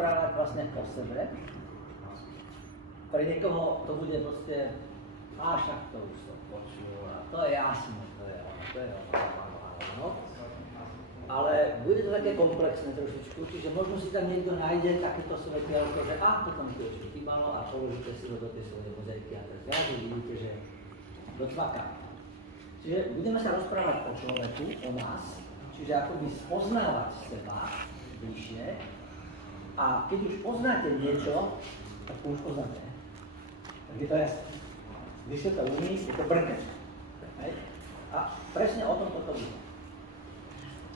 rozprávať vlastne o sebe. Pre niekoho to bude proste, však to už som počul, a to je jasné, to je ono. Ale bude to také komplexné trošičku, čiže možno si tam niekto nájde takéto svetielko, že potom tu ešte chýbalo a položíte si ho do tej svojej mozaiky a teraz vidíte, že docvaká. Čiže budeme sa rozprávať o človeku, o nás, čiže akoby spoznávať seba bližšie a keď už poznáte niečo, tak to už poznáte. Tak je to jasné. Když sa to umí, je to brne. A presne o tom toto bude.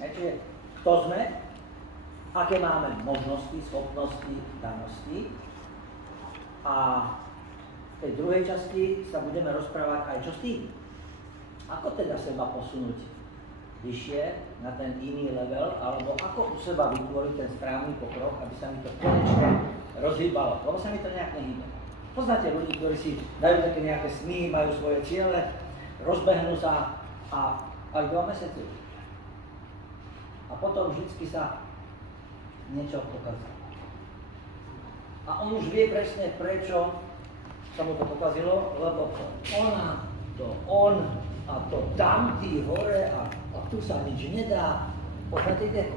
Čiže kto sme, aké máme možnosti, schopnosti, danosti a v tej druhej časti sa budeme rozprávať aj čo s tým. Ako teda seba posunúť vyššie na ten iný level, alebo ako u seba vytvoriť ten správny pokrok, aby sa mi to konečne rozhýbalo, lebo sa mi to nejak nehýbe. Poznáte ľudí, ktorí si dajú také nejaké sny, majú svoje ciele, rozbehnú sa a aj 2 mesiace. A potom vždycky sa niečo pokazí. A on už vie presne, prečo sa mu to pokazilo, lebo ona, to on a to tam, tí hore a tu sa nič nedá. Poznáte tie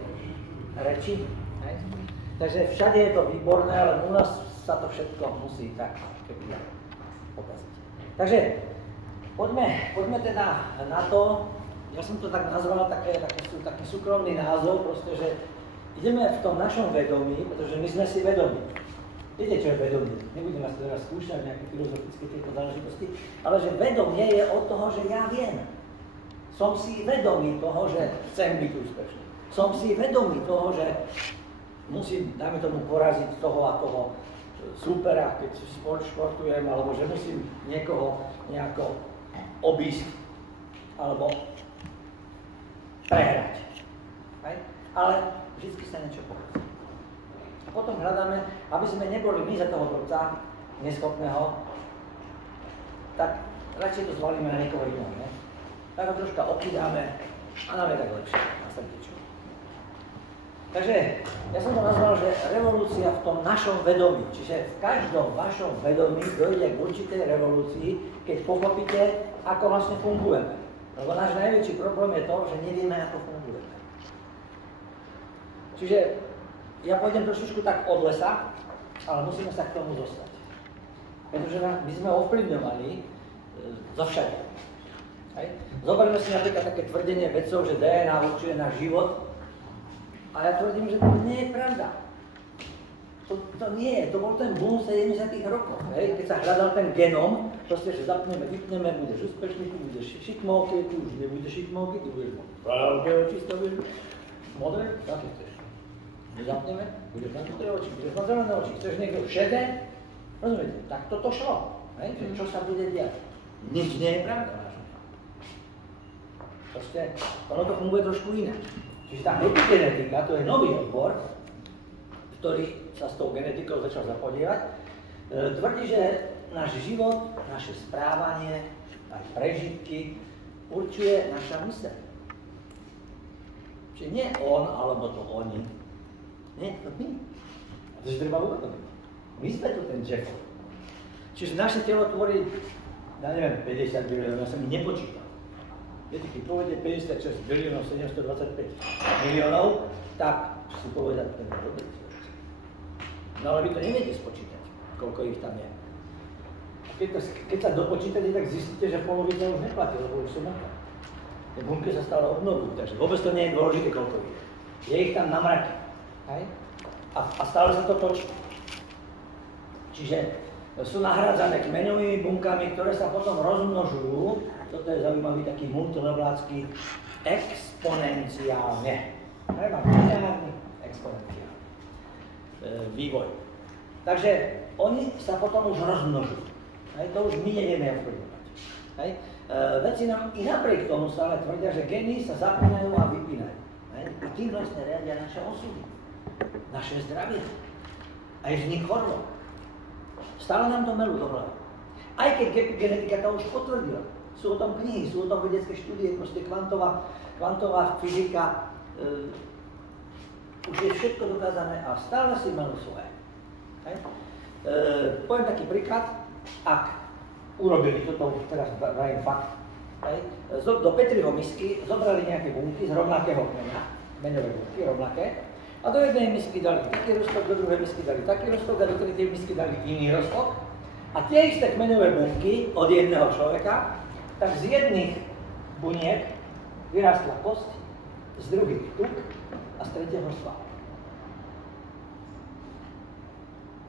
reči? Takže všade je to výborné, ale u nás sa to všetko musí tak pokaziť. Takže poďme teda na to. Ja som to tak nazval, taký súkromný názov, proste, že ideme v tom našom vedomí, pretože my sme si vedomí. Viete, čo je vedomie? Nebudem vás teraz skúšať nejaké filozofické tieto záležitosti, ale že vedomie je od toho, že ja viem. Som si vedomý toho, že chcem byť úspešný. Som si vedomý toho, že musím, dajme tomu, poraziť toho a toho supera, keď športujem, alebo že musím niekoho nejako obísť, alebo prehrať. Ale vždy sa niečo pokazí. A potom hľadáme, aby sme neboli my za toho borca neschopného, tak radšej to zvalíme na niekoho iného. Ne? Tak ho troška okydáme a nám je tak lepšie na srdečku. Takže ja som to nazval, že revolúcia v tom našom vedomí. Čiže v každom vašom vedomí dojde k určitej revolúcii, keď pochopíte, ako vlastne fungujeme. Lebo náš najväčší problém je to, že nevieme, ako fungujeme. Čiže ja pôjdem trošičku tak od lesa, ale musíme sa k tomu dostať. Pretože my sme ovplyvňovaní zo všade. Zoberme si napríklad také tvrdenie vedcov, že DNA určuje náš život. A ja tvrdím, že to nie je pravda. To nie je, to bol ten boom 70. rokov. Keď sa hľadal ten genom, proste, že zapneme, vypneme, budeš úspešný, tu budeš šikmovky, tu už nebudeš šikmovky, tu budeš veľké oči, to budeš modré, aké chceš. Nezapneme, budeš mať modré oči, budeš mať zelené oči, chceš niekto šedé, rozumiete, tak toto šlo. Čo sa bude diať? Nič nie je pravda. Proste, ono to funguje trošku inak. Čiže tá epigenetika, to je nový odbor, ktorý sa s tou genetikou začal zapodievať, tvrdí, že náš život, naše správanie, aj prežitky určuje naša myseľ. Čiže nie on, alebo to oni. Nie, to my. A to si treba uvedomiť. My sme tu ten Jeff. Čiže naše telo tvorí, ja neviem, 50 biliónov, ja som ich nepočítal. Viete, keď povede 56 biliónov 725 miliónov, tak si povedať, to je dobrý. No ale vy to neviete spočítať, koľko ich tam je. Keď sa dopočítate, tak zistíte, že polovica už neplatí, lebo už sú mŕtve. Tie bunky sa stále obnovujú, takže vôbec to nie je dôležité, koľko ich je. Je ich tam na mraky. A stále sa to točí. Čiže sú nahrádzané kmeňovými bunkami, ktoré sa potom rozmnožujú. Toto je zaujímavý taký multilevácky exponenciálne. Lineárny exponenciálny vývoj. Takže oni sa potom už rozmnožujú. To už my nevieme ovplyvňovať. Veci nám i napriek tomu stále tvrdia, že gény sa zapínajú a vypínajú. A tým vlastne riadia naše osudy, naše zdravie, aj vznik chorôb. Stále nám to melú do hlavy. Aj keď genetika to už potvrdila. Sú o tom knihy, sú o tom vedecké štúdie, proste kvantová fyzika už je všetko dokázané a stále si malú svoje. Poviem taký príklad, ak urobili toto, teraz vrajím fakt, do Petriho misky zobrali nejaké bunky z rovnakého kmeňa, kmeňové bunky, rovnaké, a do jednej misky dali taký roztok, do druhej misky dali taký roztok a do tretej misky dali iný roztok. A tie isté kmeňové bunky od jedného človeka, tak z jedných buniek vyrástla kosť, z druhých tuk a z tretieho sval.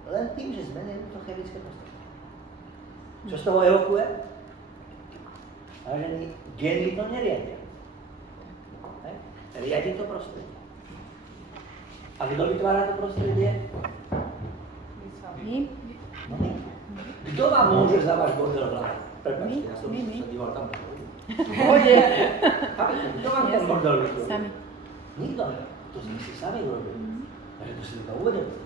Len tým, že zmenili to chemické prostredie. Čo z toho evokuje? Vážení, gény to neriadia. Riadi to prostredie. A kto vytvára to prostredie? My. No my. Kto vám môže za váš bordel hľadať? Prepáčte, ja som sa díval tam. Pôjde. Kto vám ten bordel vytvorí? Sami. Nikto. To sme si sami urobili. Takže to si to uvedomili.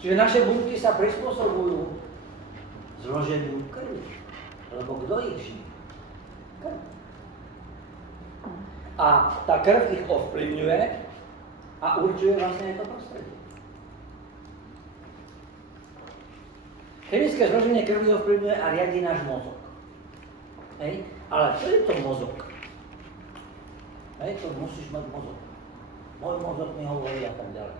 Čiže naše bunky sa prispôsobujú zloženiu krvi. Lebo kto ich živí? Krv. A tá krv ich ovplyvňuje a určuje vlastne to prostredie. Chemické zloženie krvi ovplyvňuje a riadi náš mozog. Hej? Ale čo je to mozog? Hej, to musíš mať mozog. Môj mozog mi hovorí a tak ďalej.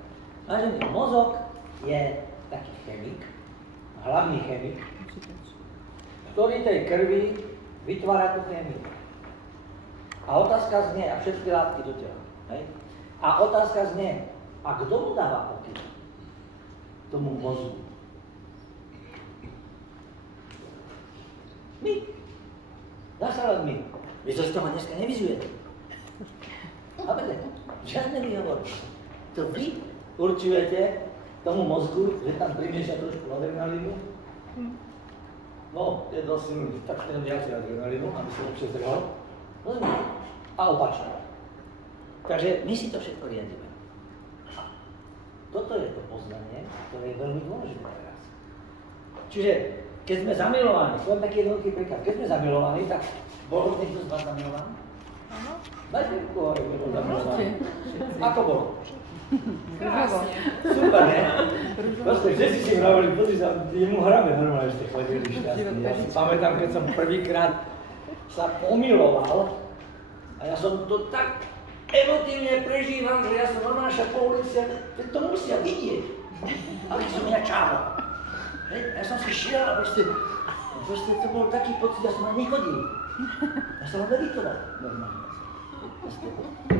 Vážený, mozog je taký chemik, hlavný chemik, ktorý tej krvi vytvára tú chemiu. A otázka znie, a všetky látky do tela. Hej? A otázka znie, a kto mu dáva pokyn? Tomu mozgu. My. Zasa len my. Vy to z toho dneska nevyzujete. Chápete? Žiadne výhovor. To vy určujete tomu mozgu, že tam primieša trošku adrenalínu. No, je dosť silný, tak ten viacej adrenalínu, aby sa lepšie zdrhol. No nie. A opačne. Takže my si to všetko riadíme. Toto je to poznanie, ktoré je veľmi dôležité teraz. Čiže, keď sme zamilovaní, poviem taký jednoduchý príklad, keď sme zamilovaní, tak bol niekto z vás zamilovaný? Áno. Dajte ruku hore, kto bol zamilovaný. Ako bolo? Krásne. Super, ne? Proste, všetci si vravili, pozri sa, jemu hráme normálne, že ste chodili šťastní. Ja si pamätám, keď som prvýkrát sa pomiloval a ja som to tak emotívne prežíval, že ja som normálne šiel po ulici a to musia vidieť. Ale som ja čával. Ja som si šiel a proste to bol taký pocit, ja som ani nechodil. Ja som meditoval normálne.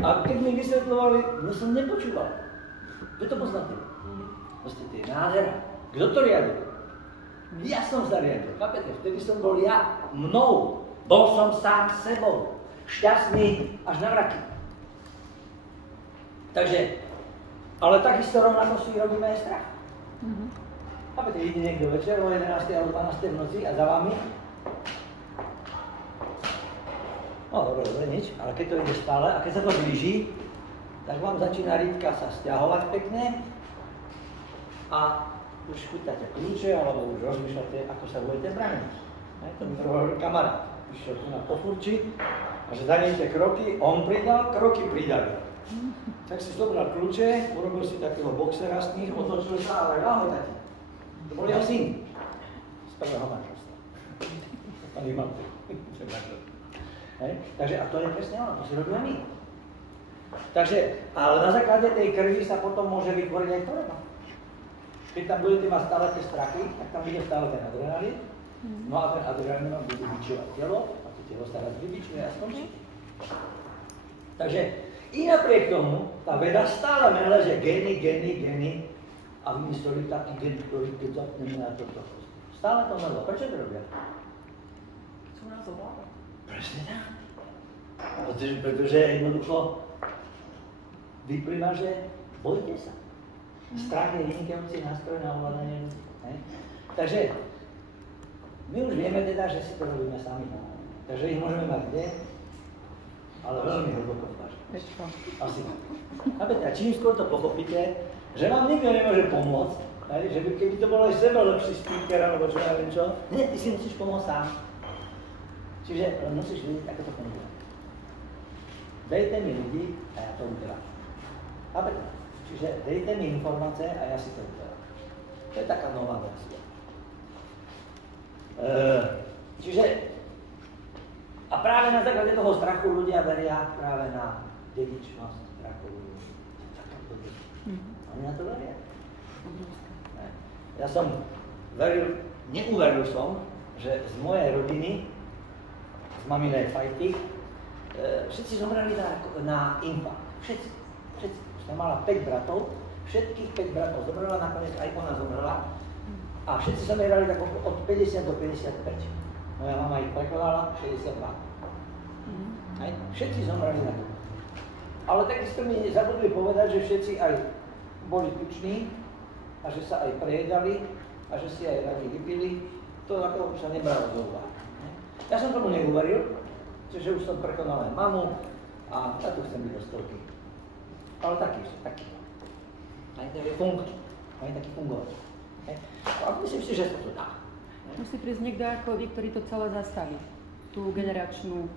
A keď mi vysvetľovali, ja som nepočúval. Vy to poznáte. Proste to je nádhera. Kto to riadil? Ja som zariadil, chápete? Vtedy som bol ja, mnou. Bol som sám sebou. Šťastný až na vraky. Takže, ale takisto rovnako si robíme aj strach. Chápete, ide niekto večer o 11. alebo 12. v noci a za vami? No dobre, nič, ale keď to ide stále a keď sa to blíži, tak vám začína rýbka sa sťahovať pekne a už chytáte kľúče alebo už rozmýšľate, ako sa budete brániť. To mi hovoril kamarát, išiel tu na pofurči a že danejte kroky, on pridal, kroky pridali. Tak si zobral kľúče, urobil si takého boxera z nich, otočil sa a tak ahoj tati. To bol jeho syn z prvého manželstva. Pán Iman. Takže a to je presne ono, to si robíme my. Takže, ale na základe tej krvi sa potom môže vytvoriť aj choroba. Keď tam budete mať stále tie strachy, tak tam bude stále ten adrenalín. No a ten adrenalín vám bude vybičovať telo a to telo sa raz vybičuje a skončí. Takže i napriek tomu, tá veda stále mele, že gény a vymysleli taký gen, ktorý keď zapneme na toto. Stále to melo. Prečo to robia? Sú nás ovládajú. Presne tak. Pretože jednoducho vyplýva, že bojte sa. Strach je vynikajúci nástroj na ovládanie ľudí. Takže my už vieme teda, že si to robíme sami. Takže ich môžeme mať kde, ale veľmi hlboko v vážnosti. Asi. Chápete? A čím skôr to pochopíte, že vám nikto nemôže pomôcť, že keby to bol aj sebe lepší speaker alebo čo ja viem čo, nie, ty si musíš pomôcť sám. Čiže musíš vedieť, ako to funguje. Dejte mi ľudí a ja to udelám. Čiže dejte mi informácie a ja si to udelám. To je taká nová verzia. Čiže a práve na základe toho strachu ľudia veria práve na dedičnosť strachu. Oni na to veria. Ja som neuveril som, že z mojej rodiny, z maminej fajty, všetci zomreli na infarkt. Všetci. Som mala 5 bratov, všetkých 5 bratov zomrela, nakoniec aj ona zomrela. A všetci zomreli tak od 50 do 55. Moja mama ich prekladala 62. Všetci zomreli na to. Ale takisto mi zabudli povedať, že všetci aj boli tuční a že sa aj prejedali a že si aj radi vypili. To ako sa nebralo do úvahy. Ja som tomu neuveril, čiže už som prekonal aj mamu a ja tu chcem byť do stovky. Ale taký. Aj taký fungovať. A myslím si, že sa to dá. Musí prísť niekto ako vy, ktorý to celé zastaví. Tú generačnú,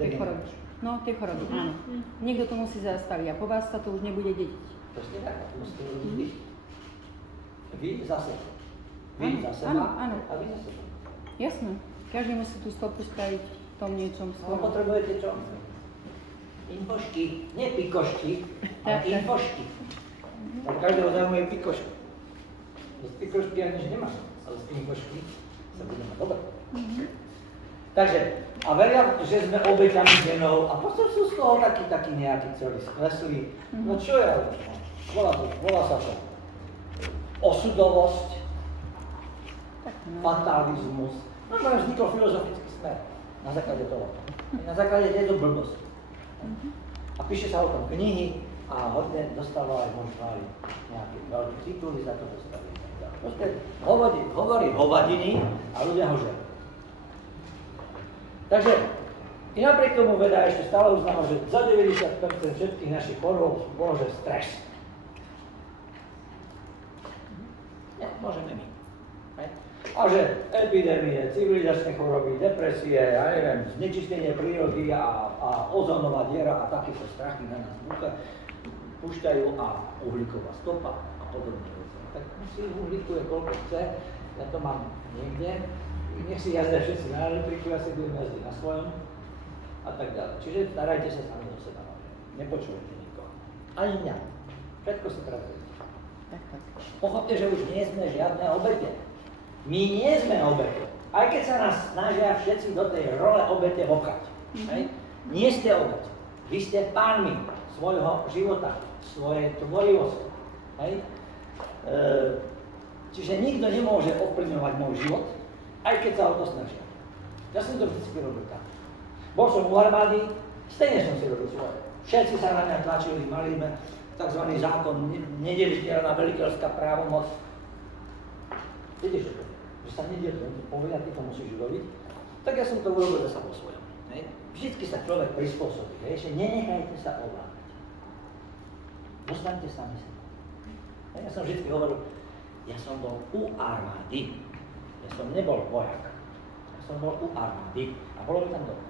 tie choroby. No, tie choroby, áno. Niekto to musí zastaviť a po vás sa to už nebude dediť. Presne tak, to musíte robiť vy. Vy za seba. Vy za seba áno. A vy za seba. Jasné. Každý musí tú stopu spraviť v tom niečom svojom. No, potrebujete čo? Infošky, nie pikošky, ale infošky. Každého zaujímajú pikošky. Z pikošky ja nič nemám, ale z infošky sa budeme mať dobre. Takže, a veria, že sme obeťami genov a potom sú z toho takí nejakí, ktorí sklesli. No čo je? Volá sa to osudovosť, fatalizmus. No vznikol filozofický smer na základe toho. Na základe tejto blbosti. A píše sa o tom knihy a hodne dostáva aj možno aj nejaké veľké tituly za to dostali. Proste hovorí hovadiny a ľudia ho žerú. Takže i napriek tomu veda ešte stále uznáva, že za 90% všetkých našich chorôb môže stres. Nie, môžeme my. A že epidémie, civilizačné choroby, depresie, ja neviem, znečistenie prírody a ozónová diera a takéto strachy na nás púšťajú a uhlíková stopa a podobné veci. Tak si uhlíkuje koľko chce, ja to mám niekde, nech si jazdia všetci na elektriku, ja si budem jazdiť na svojom a tak ďalej. Čiže starajte sa sami do seba. Nepočujete nikoho. Ani mňa. Všetko si pracujete. Pochopte, že už nie sme žiadne obete. My nie sme obete. Aj keď sa nás snažia všetci do tej role obete vokať. Nie ste obete. Vy ste pánmi svojho života, svojej tvorivosti. Čiže nikto nemôže ovplyvňovať môj život, aj keď sa o to snažia. Ja som to vždy robil tak. Bol som u armády, stejne som si robil svoje. Všetci sa na mňa tlačili, mali sme tzv. Zákon nedeliteľná veliteľská právomoc. Viete, že sa nedeliteľ povie, a ty to musíš robiť, tak ja som to urobil zasa po svojom. Vždycky sa človek prispôsobí, že nenechajte sa ovládať. Dostaňte sami seba. Ja som vždy hovoril, ja som bol u armády. Ja som nebol vojak. Ja som bol u armády a bolo mi tam dobre.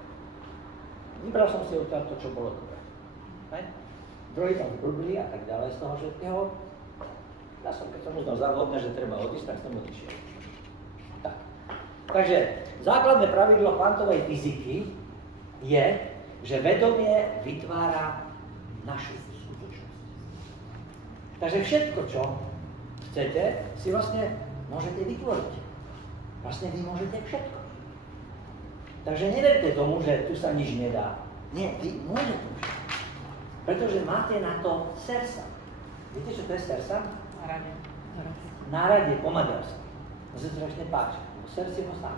Vybral som si odtiaľ to, čo bolo dobre. Druhý tam zblbli a tak ďalej z toho všetkého. Ja som, keď som uznal závodne, že treba odísť, tak som odišiel. Tak. Takže základné pravidlo kvantovej fyziky je, že vedomie vytvára našu skutočnosť. Takže všetko, čo chcete, si vlastne môžete vytvoriť. Vlastne vy môžete všetko. Takže neverte tomu, že tu sa nič nedá. Nie, vy môžete všetko. Pretože máte na to sersa. Viete, čo to je sersa? Nárade po maďarsky. To sa strašne páči. Sersi ho sám.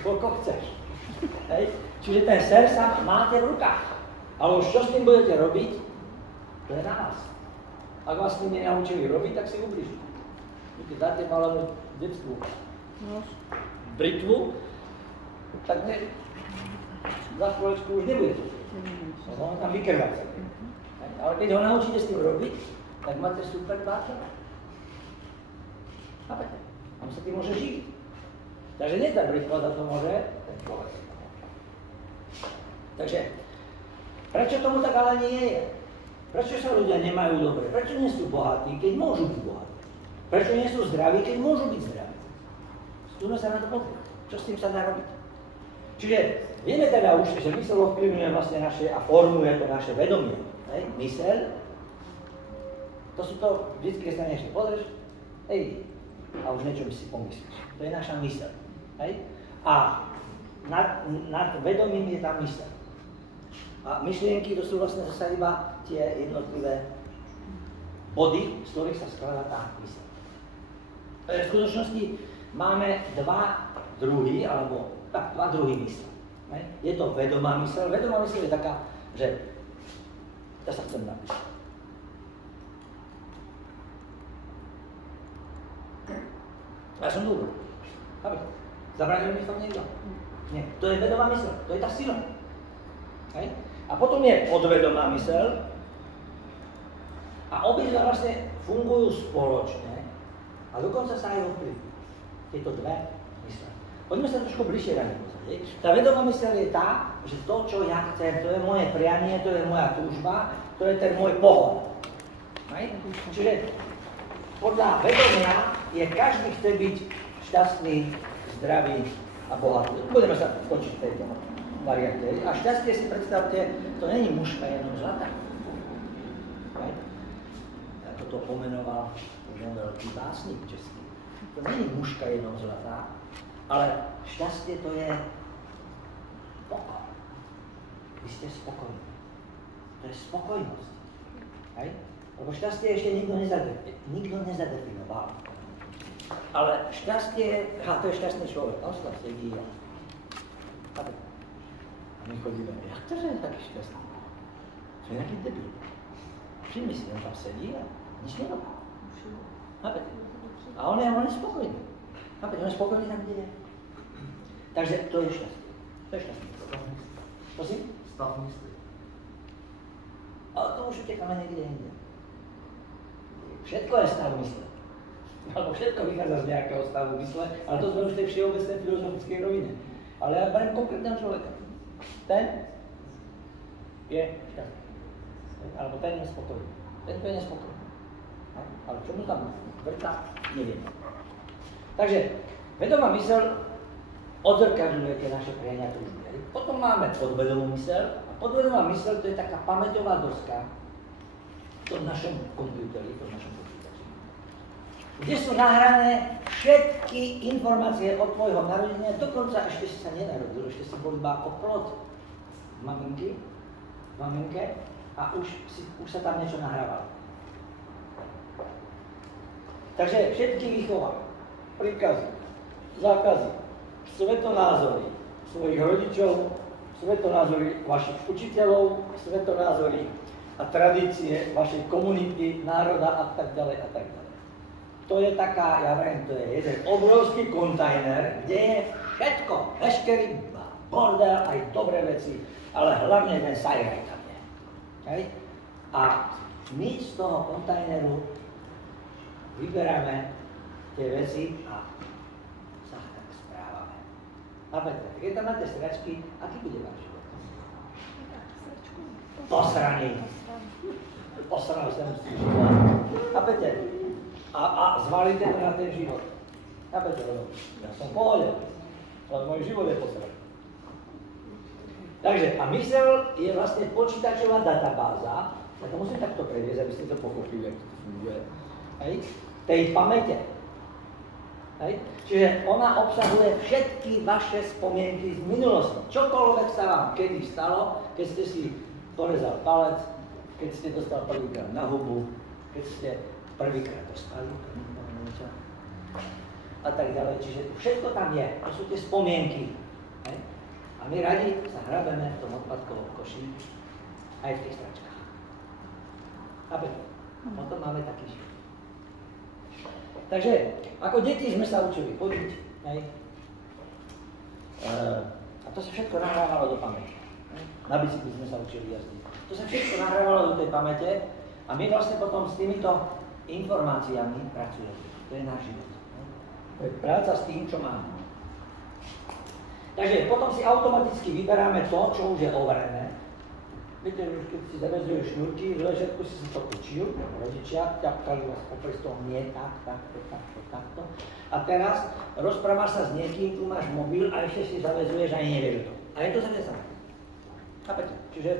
Koľko chceš. Čiže ten sersa máte v rukách. Ale už čo s tým budete robiť, to je na vás. Ak vás s tým nenaučili robiť, tak si ubliží. Keď dáte malému detskú britvu, tak za chvíľočku už nebudete. Ono tam vykrváca. Ale keď ho naučíte s tým robiť, tak máte super báča. Chápete? Tam sa tým môže žiť. Takže nie tá britva za to môže ten človek. Takže, prečo tomu tak ale nie je? Prečo sa ľudia nemajú dobre? Prečo nie sú bohatí, keď môžu byť bohatí? Prečo nie sú zdraví, keď môžu byť zdraví? Skúsme sa na to pozrieť. Čo s tým sa dá robiť? Čiže vieme teda už, že myseľ ovplyvňuje vlastne naše a formuje to naše vedomie. Myseľ, to sú to, vždy, keď sa niečo pozrieš, a už niečo by si pomyslíš. To je naša myseľ. A nad vedomím je tam myseľ. A myšlienky to sú vlastne zase iba tie jednotlivé body, z ktorých sa skladá tá myseľ. V skutočnosti máme dva druhy myseľ. Je to vedomá myseľ. Vedomá myseľ je taká, že ja sa chcem napísať. Ja som dobrý. Zabranil mi to niekto? Nie. To je vedomá myseľ. To je tá sila. A potom je podvedomá myseľ. A obidva vlastne fungujú spoločne a dokonca sa aj ovplyvňujú. Tieto dve mysle. Poďme sa trošku bližšie na ne pozrieť. Tá vedomá myseľ je tá, že to, čo ja chcem, to je moje prianie, to je moja túžba, to je ten môj pohľad. Čiže podľa vedomia je každý chce byť šťastný, zdravý a bohatý. Budeme sa točiť v tejto variante. A šťastie si predstavte, to není mužka, jenom zlata. Ako to pomenoval jeden veľký básnik český. To není mužka, jenom zlatá, ale šťastie to je pokoj. Vy ste spokojní. To je spokojnosť. Lebo šťastie ešte nikto nezadefinoval. Ale šťastie, to je šťastný človek, on sa tam sedí a my chodíme, jak to, že je taký šťastný? To je nejaký debil. Všimni si, on tam sedí a nič nerobí. A on je spokojný. On je spokojný tam, kde je. Takže to je šťastie. To je šťastný. Prosím? Stav mysli. Ale to už utekáme niekde inde. Všetko je stav mysle. Alebo všetko vychádza z nejakého stavu mysle, ale to sme už v tej všeobecnej filozofickej rovine. Ale ja beriem konkrétneho človeka. Ten je šťastný. Alebo ten je spokojný. Ten je nespokojný. Ale čo mu tam vrta, neviem. Takže vedomá myseľ odzrkadľuje tie naše priania túžby. Potom máme podvedomú myseľ a podvedomá myseľ to je taká pamäťová doska v tom našom počítači, kde sú nahrané všetky informácie od tvojho narodenia, dokonca ešte si sa nenarodil, ešte si bol iba ako plod maminke a už sa tam niečo nahrávalo. Takže všetky výchova, príkazy, zákazy, svetonázory svojich rodičov, svetonázory vašich učiteľov, svetonázory a tradície vašej komunity, národa a tak ďalej a tak ďalej. To je taká, ja viem, to je jeden obrovský kontajner, kde je všetko, veškerý bordel, aj dobré veci, ale hlavne ten sajraj tam je. A my z toho kontajneru vyberáme tie veci a sa tak správame. Chápete? Keď tam máte sračky, aký bude váš život? Posraný. Posraný sa musí život. Chápete? A zvalíte to na ten život. Chápete? Ja som pohľadil, ale môj život je posraný. Takže, a myseľ je vlastne počítačová databáza, ja to musím takto previesť, aby ste to pochopili, ako to funguje. Tej pamäte. Čiže ona obsahuje všetky vaše spomienky z minulosti. Čokoľvek sa vám kedy stalo, keď ste si porezal palec, keď ste dostal prvýkrát na hubu, keď ste prvýkrát dostali a tak ďalej. Čiže všetko tam je. To sú tie spomienky. A my radi sa hrabeme v tom odpadkovom koši aj v tých stračkách. Chápete? Potom máme taký život. Takže, ako deti sme sa učili chodiť, a to sa všetko nahrávalo do pamäte. Na bicykli sme sa učili jazdiť. To sa všetko nahrávalo do tej pamäte a my vlastne potom s týmito informáciami pracujeme. To je náš život. To je práca s tým, čo máme. Takže potom si automaticky vyberáme to, čo už je overené. Viete, keď si zavezuješ šnúrky, v začiatku si sa to učil, rodičia ťapkali vás po prstom, nie takto. A teraz rozprávaš sa s niekým, tu máš mobil a ešte si zavezuješ a nevieš to. A je to zavezané. Chápete? Čiže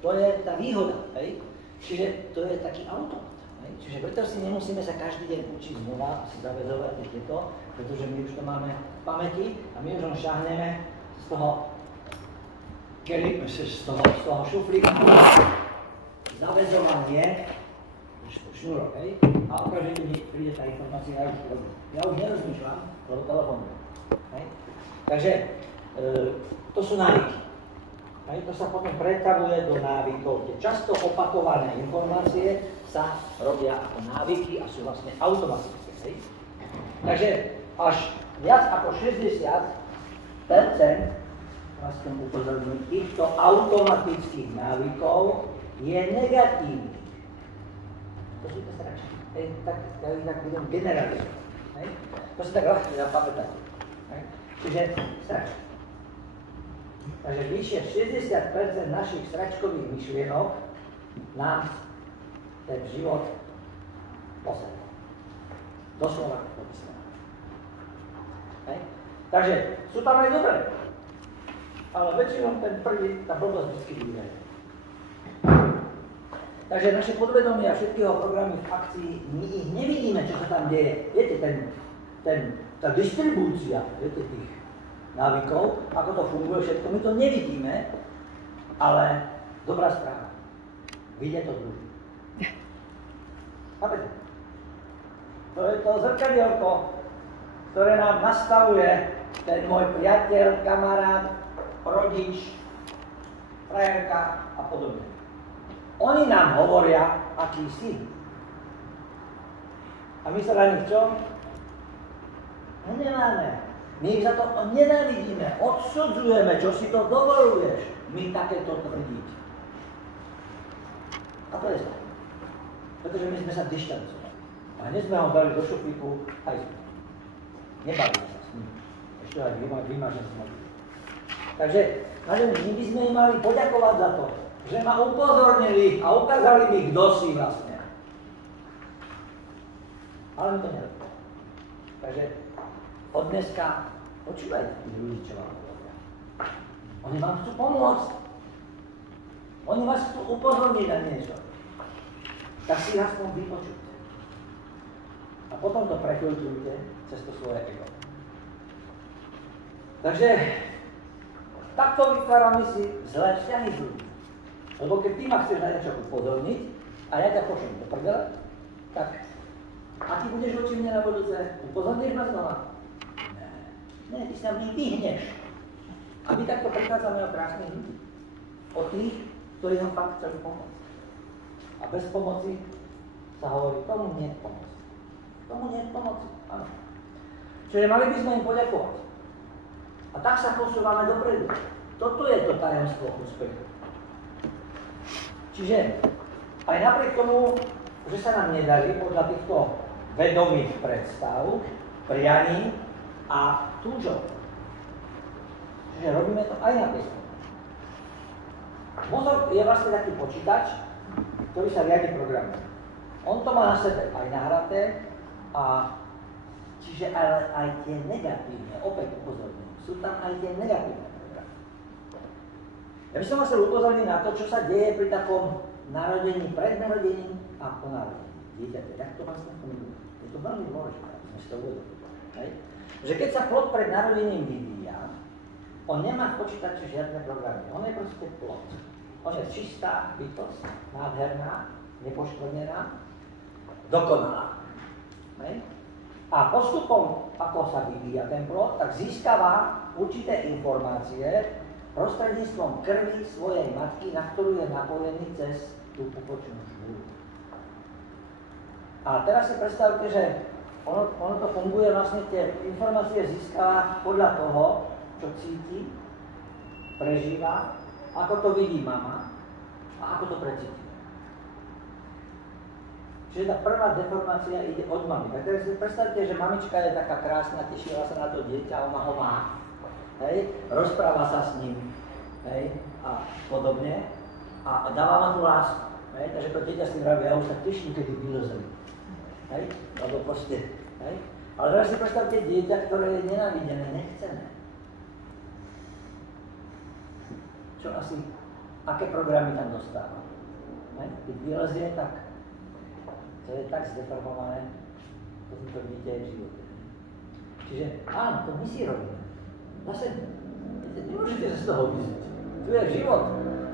to je tá výhoda, hej? Čiže to je taký automat. Hej? Čiže preto si nemusíme sa každý deň učiť znova si zavezovať tieto, pretože my už to máme v pamäti a my už len šahneme z toho z toho šuflíka zavezovanie šnúrok, hej? A okamžite mi príde tá informácia, ja už nerozmýšľam, lebo telefonujem, hej? Takže to sú návyky. Hej? To sa potom pretavuje do návykov, kde často opakované informácie sa robia ako návyky a sú vlastne automatické, hej? Takže až viac ako 60% vlastne upozorňujem, týchto automatických návykov je negatívny. To si to stračí. Tak budem generalizovať. To si tak ľahko zapamätáte. Čiže stračí. Takže vyššie 60% našich stračkových myšlienok nám ten život posadí. Doslova to myslím. Takže sú tam aj dobré. Ale väčšinou ten prvý, tá blbosť vždy vyjde. Takže naše podvedomie a všetkého programy v akcii, my ich nevidíme, čo sa tam deje. Viete, tá distribúcia, viete, tých návykov, ako to funguje všetko, my to nevidíme, ale dobrá správa. Vidie to druhý. Chápete? To je to zrkadielko, ktoré nám nastavuje ten môj priateľ, kamarát, rodič, frajerka a podobne. Oni nám hovoria, aký si. A my sa na nich čo? Nemáme. My ich za to nenávidíme, odsudzujeme, čo si to dovoluješ. My takéto tvrdiť. A to je zle. Pretože my sme sa dištancovali. A hneď sme ho dali do šuplíku aj sme. Nebavíme sa s ním. Ešte aj vymažem s ním. Takže my by sme im mali poďakovať za to, že ma upozornili a ukázali mi, kto si vlastne. Ale mi to nerobí. Takže od dneska počúvajte tých ľudí, čo vám hovoria. Oni vám chcú pomôcť. Oni vás chcú upozorniť na niečo. Tak si aspoň vypočujte. A potom to prefiltrujte cez to svoje ego. Takže takto vytvárame si zlé vzťahy s ľuďmi. Lebo keď ty ma chceš na niečo upozorniť a ja ťa pošlem do prdele, tak a ty budeš voči mne na budúce, upozorníš ma znova? Ne, ty sa mne vyhneš. A my takto prichádzame o krásnych ľudí. O tých, ktorí nám fakt chceli pomôcť. A bez pomoci sa hovorí, tomu nie je pomoci. Tomu nie je pomoci, áno. Čiže mali by sme im poďakovať. A tak sa posúvame dopredu. Toto je to tajomstvo úspechu. Čiže aj napriek tomu, že sa nám nedarí podľa týchto vedomých predstav, prianí a túžov. Čiže robíme to aj napriek tomu. Mozog je vlastne taký počítač, ktorý sa riadi programom. On to má na sebe aj nahraté a čiže aj tie negatívne, opäť upozorňujem, sú tam aj tie negatívne programy. Ja by som vás chcel upozorniť na to, čo sa deje pri takom narodení, pred narodením a po narodení dieťaťa. Jak to vlastne funguje? Je to veľmi dôležité, aby sme si to uvedomili. Že keď sa plod pred narodením vyvíja, on nemá v počítači žiadne programy. On je proste plod. On je čistá bytosť, nádherná, nepoškvrnená, dokonalá. A postupom, ako sa vyvíja ten plod, tak získava určité informácie prostredníctvom krvi svojej matky, na ktorú je napojený cez tú pupočnú šňúru. A teraz si predstavte, že ono to funguje, vlastne tie informácie získava podľa toho, čo cíti, prežíva, ako to vidí mama a ako to precíti. Čiže tá prvá deformácia ide od mamy. Tak teraz si predstavte, že mamička je taká krásna, tešila sa na to dieťa, ona ho má, hej, rozpráva sa s ním, hej, a podobne. a dáva ma tú lásku. Hej? Takže to dieťa si vraví, ja už tak teším, kedy vylezem. Hej? Lebo proste, hej? Ale teraz si predstavte dieťa, ktoré je nenávidené, nechcené. Čo asi, aké programy tam dostáva? Hej? Keď vylezie, tak to je tak zdeformované, potom to vidíte aj v živote. Čiže áno, to my si robíme. Zase, nemôžete sa z toho vyzviť. Tu je život.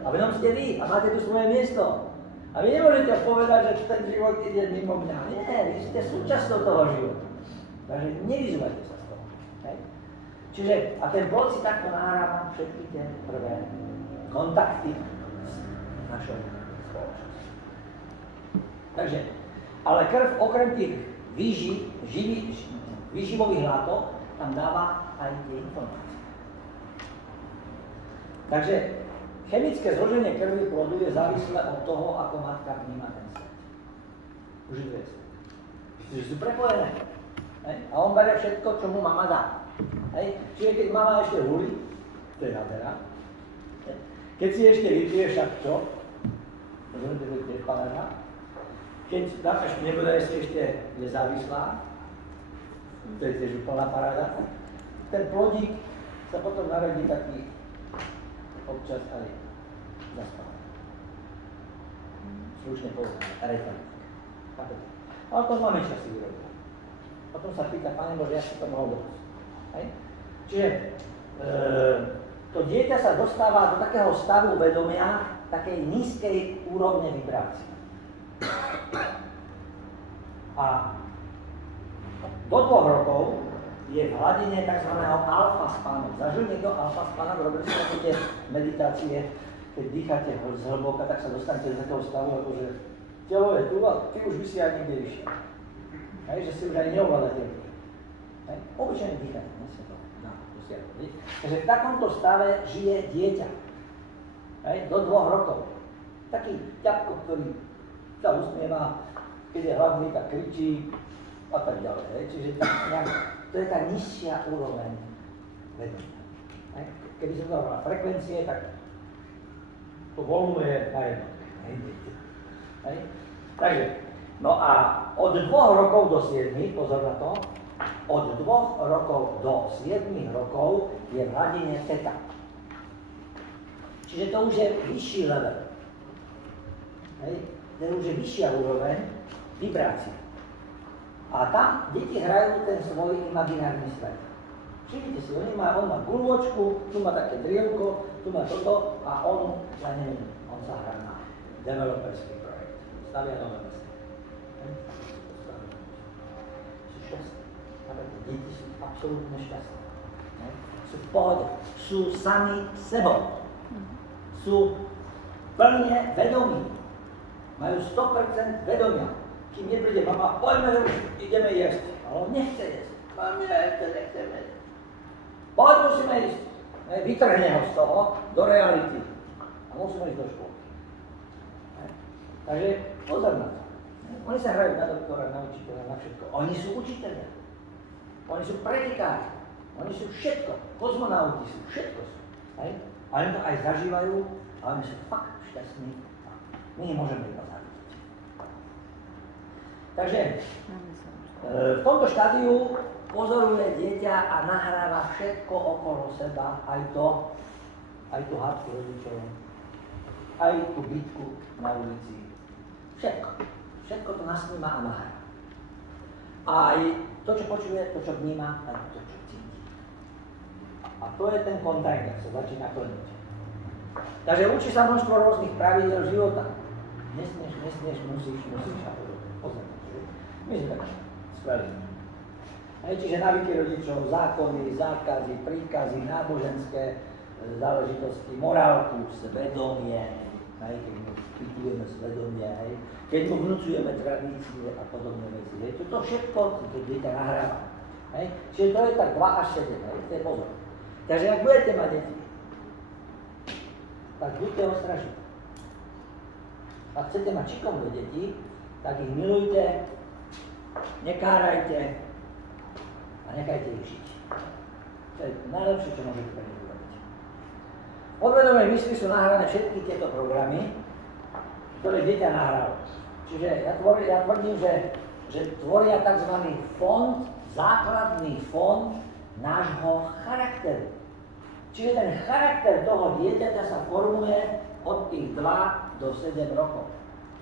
A v ňom ste vy a máte tu svoje miesto. A vy nemôžete povedať, že ten život ide mimo mňa. Nie, vy ste súčasťou toho života. Takže nevyzúvajte sa z toho. Hej? Čiže, a ten plod si takto nahráva všetky tie prvé kontakty s našou spoločnosťou. Takže, ale krv okrem tých výživových látok tam dáva aj tie informácie. Takže chemické zloženie krvi plodu je závislé od toho, ako matka vníma ten svet. Uživuje svet. Čiže sú prepojené. Hej? A on berie všetko, čo mu mama dá. Hej? Čiže keď mama ešte hulí, to je nádhera. Keď si ešte vypije však čo? To je tiež paráda. Keď ešte nebude ešte je závislá, to je tiež úplná paráda. Ten plodík sa potom narodí taký občas aj zaspávaný. Slušne povedané, retardík. Ale to máme časy urobiť. Potom sa pýta, Pane Bože, ja si to mohol dosť. Čiže to dieťa sa dostáva do takého stavu vedomia, takej nízkej úrovne vibrácie. A do 2 rokov je v hladine tzv. Alfa spánok. Zažil niekto alfa spánok? Robili ste také meditácie, keď dýchate zhlboka, tak sa dostanete do takého stavu, že telo je tu a ty už by si aj niekde vyšiel. Že si už aj neovládate. Obyčajne dýchate, nie sa to dá dosiahnuť. Takže v takomto stave žije dieťa. Do 2 rokov. Taký ťapko, ktorý sa usmieva, keď je hladný, tak kričí a tak ďalej. Čiže to je tá nižšia úroveň vedomia. Keby som dal frekvencie, tak to voluje na jednotke. Takže, no a od 2 rokov do 7, pozor na to, od 2 rokov do 7 rokov je v hladine teta. Čiže to už je vyšší level. To už je vyššia úroveň vibrácie. A tam deti hrajú ten svoj imaginárny svet. Všimnite si, on má guľôčku, tu má také drievko, tu má toto a on, ja neviem, on sa hrá na developerský projekt. Stavia nové mesto. Sú šťastné. Deti sú absolútne šťastné. Sú v pohode. Sú sami sebou. Sú plne vedomí. Majú 100% vedomia. Kým nepríde mama, poďme už, ideme jesť. Ale on nechce jesť. Mami, nechceme jesť. Poď, musíme ísť. Vytrhne ho z toho do reality. A musíme ísť do školy. Takže pozor na to. Oni sa hrajú na doktora, na učiteľa, na všetko. Oni sú učiteľia. Oni sú predikári. Oni sú všetko. Kozmonauti sú, všetko sú. A oni to aj zažívajú a oni sú fakt šťastní. My nemôžeme iba závisť. Takže v tomto štádiu pozoruje dieťa a nahráva všetko okolo seba, aj tú hádku rodičov, aj tú bitku na ulici. Všetko. Všetko to nasníma a nahráva. A aj to, čo počuje, to, čo vníma, aj to, čo cíti. A to je ten kontajner, sa začína plniť. Takže učí sa množstvo rôznych pravidel života. Nesmieš, musíš a podobne. Pozor. My sme tak spravili. Čiže navyky rodičov, zákony, zákazy, príkazy, náboženské záležitosti, morálku, svedomie, keď mu vypitujeme svedomie, keď mu vnúcujeme tradície a podobné veci. Toto všetko to dieťa nahráva. Čiže to je tak 2 až 7, to je pozor. Takže ak budete mať deti, tak buďte ostražití. Ak chcete mať šikovné deti, tak ich milujte, nekárajte a nechajte ich žiť. To je najlepšie, čo môžete pre nich urobiť. podvedomej mysli sú nahrané všetky tieto programy, ktoré dieťa nahralo. Čiže ja tvrdím, že tvoria tzv. Fond, základný fond nášho charakteru. Čiže ten charakter toho dieťaťa sa formuje od tých 2 do 7 rokov.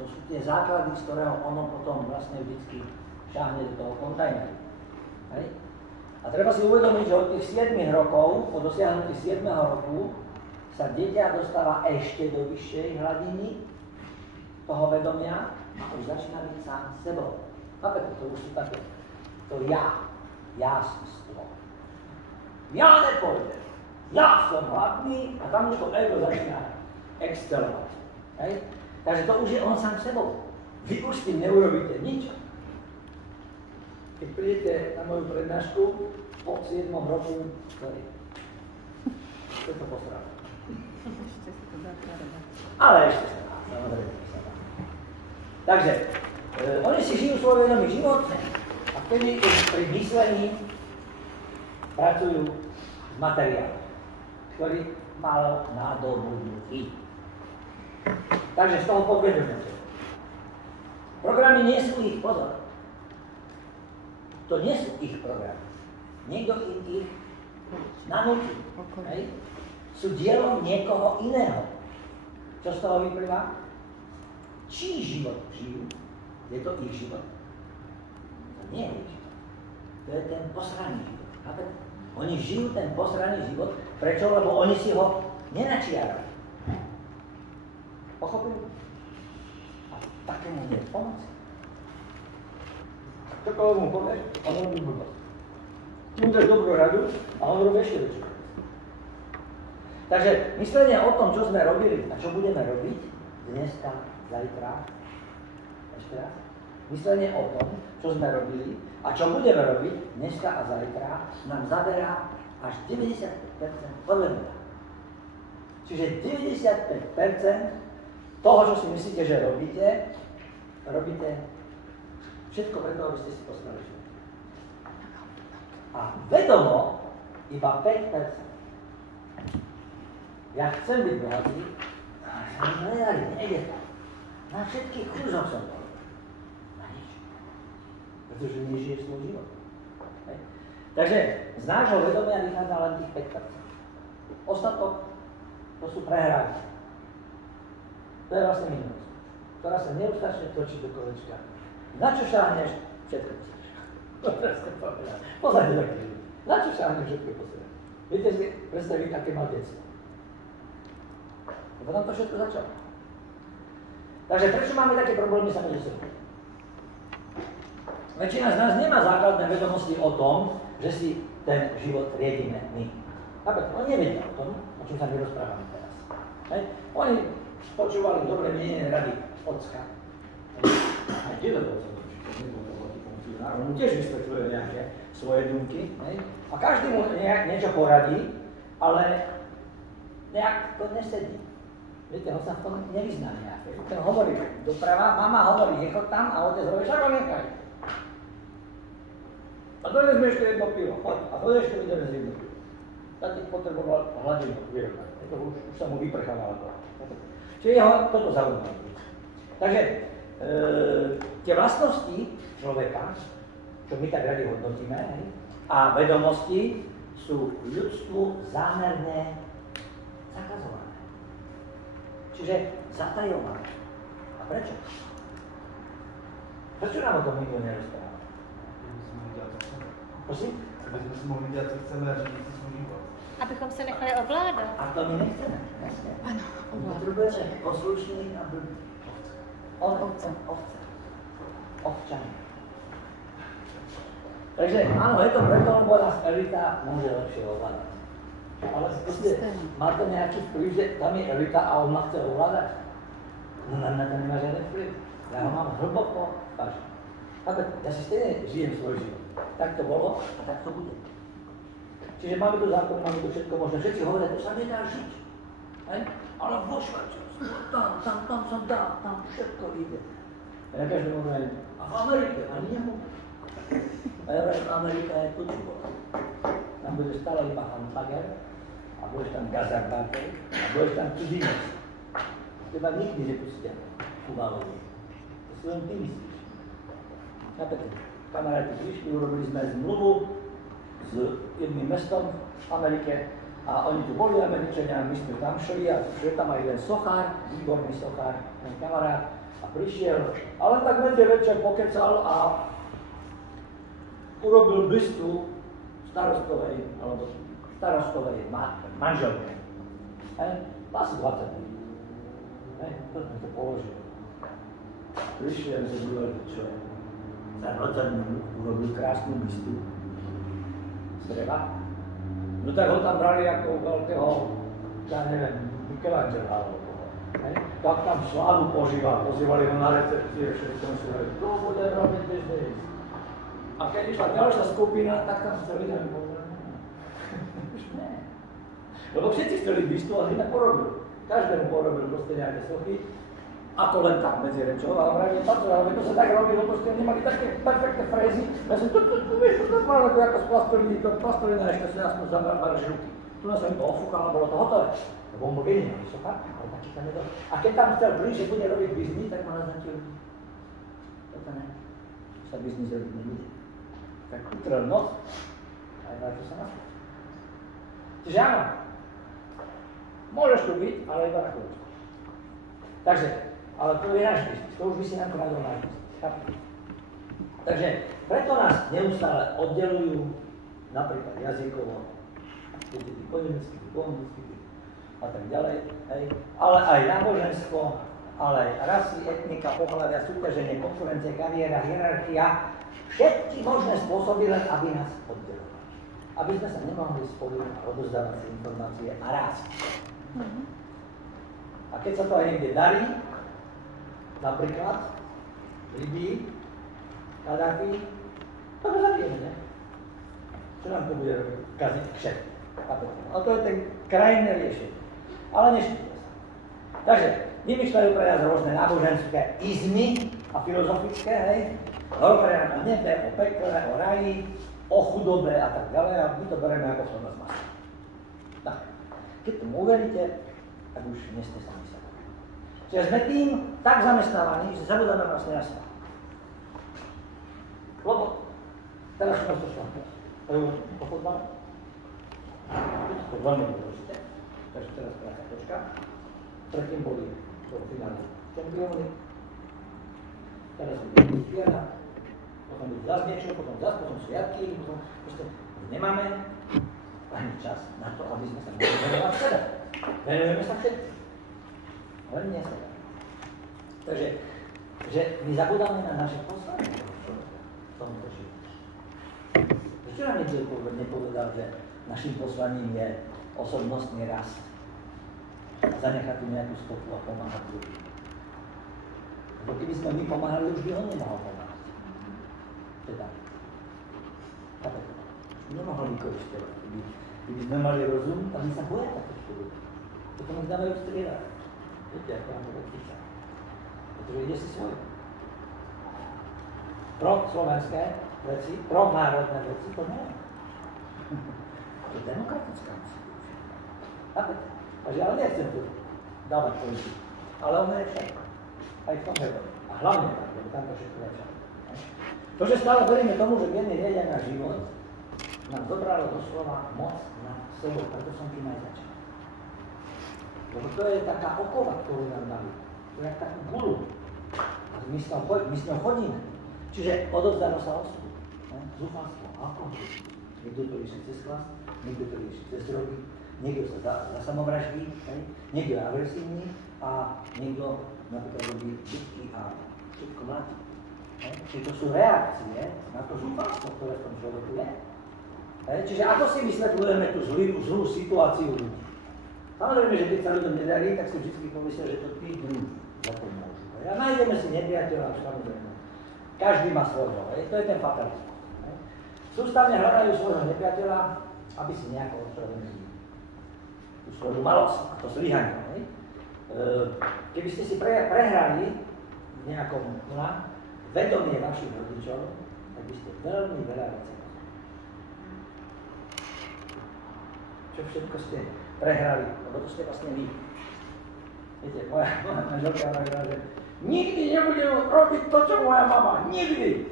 To sú tie základy, z ktorého ono potom vlastne vždycky šáhne do toho kontajneru. Hej? A treba si uvedomiť, že od tých 7 rokov, po dosiahnutí 7 roku, sa dieťa dostáva ešte do vyššej hladiny toho vedomia a už začína byť sám sebou. Chápete, to už sú také, to jasnstvo. Ja nepôjdem, ja som hladný a tam už to ego začína excelovať. Hej? Takže to už je on sám sebou. Vy už s tým neurobíte nič. Keď prídete na moju prednášku, po 7 roku, sorry. To je to posráva. Ale ešte sa dá, samozrejme sa dá. Takže, oni si žijú svoj vedomý život a vtedy pri myslení pracujú s materiálom, ktorý malo nadobudnutý. Takže z toho podvedomia. Programy nie sú ich, pozor. To nie sú ich programy. Niekto ich nanúti. Okay. Sú dielom niekoho iného. Čo z toho vyplýva? Čí život žijú? Je to ich život? To nie je ich život. To je ten posraný život. Chápete? Oni žijú ten posraný život. Prečo? Lebo oni si ho nenačiarali. Pochopili? A takému nie pomoci. Čokoľvek mu povieš, on robí blbosť. Ty mu dáš dobrú radu a on robí ešte väčšiu. Takže myslenie o tom, čo sme robili a čo budeme robiť dneska, zajtra, ešte raz. Myslenie o tom, čo sme robili a čo budeme robiť dneska a zajtra, nám zaberá až 95% podvedomia. Čiže 95% toho, čo si myslíte, že robíte všetko preto, aby ste si postavili život. A vedomo iba 5%. Ja chcem byť bohatý, ale sa mi nedarí, nejde to. Na všetkých kurzoch som bol. Na nič. Pretože nežije svoj život. Hej. Takže z nášho vedomia vychádza len tých 5%. Ostatok, to sú prehráky. To je vlastne minulosť, ktorá sa neustále točí do kolečka. Na čo šáhneš? Všetko chceš. To presne povedal. Pozrite taký ľudí. Na čo šáhneš? Všetko chceš. Viete si predstaviť, aké má detstvo. A potom to všetko začalo. Takže prečo máme také problémy sami so sebou? Väčšina z nás nemá základné vedomosti o tom, že si ten život riedime my. Chápete? Oni nevedia o tom, o čom sa my rozprávame teraz. Hej? Oni počúvali dobre mienené rady ocka. Aj dedo bol som to, on tiež vysvetľuje nejaké svoje dumky. Hej? A každý mu niečo poradí, ale nejak to nesedí. Viete, on sa v tom nevyzná nejaké. Ten hovorí doprava, mama hovorí, nechod tam a otec hovorí, však ho nechaj. A donesme ešte jedno pivo, choď. A choď ešte mi donesme jedno pivo. Tati potreboval hladinu vyrovnať. Už sa mu vyprchávala to. Čiže jeho toto zaujímavé. Takže tie vlastnosti človeka, čo my tak radi hodnotíme, a vedomosti sú ľudstvu zámerne zakazované. Čiže zatajované. A prečo? Prečo nám o tom nikto nerozpráva? Prosím? Aby sme si mohli dělat, co chceme a říct si svůj život. Abychom se nechali ovládat. A to my nechceme, jasne. Áno, Potrebujeme poslušných a blbých. Ovce. Ovčania. Takže áno, je to preto, lebo nás elita môže lepšie ovládať. Ale skúste, má to nejaký vplyv, že tam je elita a on ma chce ovládať? No na to nemá žiaden vplyv. Ja ho mám hlboko v paži. Ja si stejne žijem svoj život. Tak to bolo a tak to bude. Čiže máme tu zákon, máme tu všetko možné. Všetci hovoria, to sa nedá žiť. Hej? Ale vo Švajčiarsku, tam sa dá, tam všetko ide. A ja každý hovorím, a v Amerike, ani nemôžem. A ja hovorím, Amerika je tu život. Tam bude stále iba hamburger a a budeš tam gazarbátor a budeš tam cudzinec. Teba nikdy nepustia ku Válovi. To si len ty myslíš. Chápete? Kamaráti prišli, urobili sme zmluvu s jedným mestom v Amerike a oni tu boli Američania, my sme tam šli a že tam aj jeden sochár, výborný sochár, ten kamarát a prišiel, ale tak medzi večer pokecal a urobil bystu starostovej manželke. Má si 20 ľudí. To sme to položili. Prišiel že druhého človek. Za 20 minút urobil krásnu bystu z dreva. No tak ho tam brali ako veľkého, ja neviem, Michelangela alebo koho. Tak tam slávu požíval, pozývali ho na recepcie, všetko si hovorili, tu bude robiť biznis. A keď išla ďalšia skupina, tak tam sa ľudia povedali, už ne. Lebo všetci chceli bystu, ale inak porobil. Každému porobil proste nejaké sochy, ako len tak medzi rečou, ale vrajme patrol, ale to sa tak robilo, proste nemali také perfektné frézy. Ja som tu vieš, to mal ako plastelina, ešte sa aspoň zabarži ruky. Tu nás sa mi to ofúkalo, bolo to hotové. Lebo on bol geniálny sochár, ale taký tam nedal. A keď tam chcel prísť, že bude robiť biznis, tak ma naznačil. Toto ne, sa biznis robiť nebude. Tak utrel noc, aj na to sa nastačí. Čiže áno, môžeš tu byť, ale iba na chvíľu. Takže, ale to je náš biznis, to už by si nám kradol náš biznis. Takže preto nás neustále oddelujú napríklad jazykovo, tí po nemecky, po anglicky a tak ďalej, hej. Ale aj náboženstvo, ale aj rasy, etnika, pohľavia, súťaženie, konkurencie, kariéra, hierarchia, všetky možné spôsoby len, aby nás oddelovali. Aby sme sa nemohli spolu odozdávať si informácie a rásť. A keď sa to aj niekde darí, napríklad Libii, Kadáfi, to to zabijeme, ne? Čo nám to bude robiť? Kaziť kšeft. A to je ten krajné riešenie. Ale neštíte sa. Takže vymýšľajú pre nás rôzne náboženské izmy a filozofické, hej? Hovoria nám o nebe, o pekle, o raji, o chudobe a tak ďalej a my to bereme ako slova z masy. Tak, keď tomu uveríte, tak už nie ste sami sa. Čiže sme tým tak zamestnávaní, že zabudáme vlastne na seba. Lebo teraz som to šlo. Po fotbale. To je veľmi dôležité. Takže teraz krátka točka. Predtým boli do finále čempióny. Teraz bude Olimpiáda. Potom bude zás niečo, potom sviatky. Proste nemáme ani čas na to, aby sme sa mohli venovať sebe. Venujeme sa všetci. Ale nie sebe. Takže že my zabudáme na naše poslanie v tomto živote. Prečo nám niekto nepovedal, že našim poslaním je osobnostný rast a zanechať tu nejakú stopu a pomáhať ľudí? Lebo keby sme my pomáhali, už by on nemohol pomáhať. Teda. Chápete? Nemohol vykoristovať. Keby sme mali rozum, tak my sa boja takéto ľudí. Potom ich dávajú strieľať. Viete, ako nám to písa. Pretože ide si svoje. Pro slovenské veci, pro národné veci, to nie je. To je demokratická inštitúcia. Chápete? Takže ale nechcem tu dávať politiku. Ale on je všetko. Aj v tom je to. A hlavne tak, lebo tam to všetko je všetko. To, že stále veríme tomu, že denný riadia náš život, nám zobralo doslova moc na sebou, preto som tým aj začal. Lebo to je taká okova, ktorú nám dali. To je takú gulu. A my s ňou chodíme. Čiže odovzdáno sa osudu. Zúfalstvo, alkoholizmus. Niekto to rieši cez klas, niekto to rieši cez drogy, niekto sa samovraždí, niekto je agresívny a niekto napríklad robí bitky a všetko mladí. Čiže to sú reakcie na to zúfalstvo, ktoré v tom človeku je. Čiže ako si vysvetľujeme tú zlú situáciu ľudí? Samozrejme, že keď sa ľuďom nedarí, tak si vždy pomyslia, že to tí druhí za to môžu. A nájdeme si nepriateľa, samozrejme. Každý má svojho, to je ten fatalizmus. Sústavne hľadajú svojho nepriateľa, aby si nejako odstranili tú svoju malosť, to zlyhanie. Keby ste si prehrali v nejakom vedomie vašich rodičov, tak by ste veľmi veľa vecí. Čo všetko ste prehrali, lebo to ste vlastne vy. Viete, moja manželka hovorila, že nikdy nebudem robiť to, čo moja mama. Nikdy!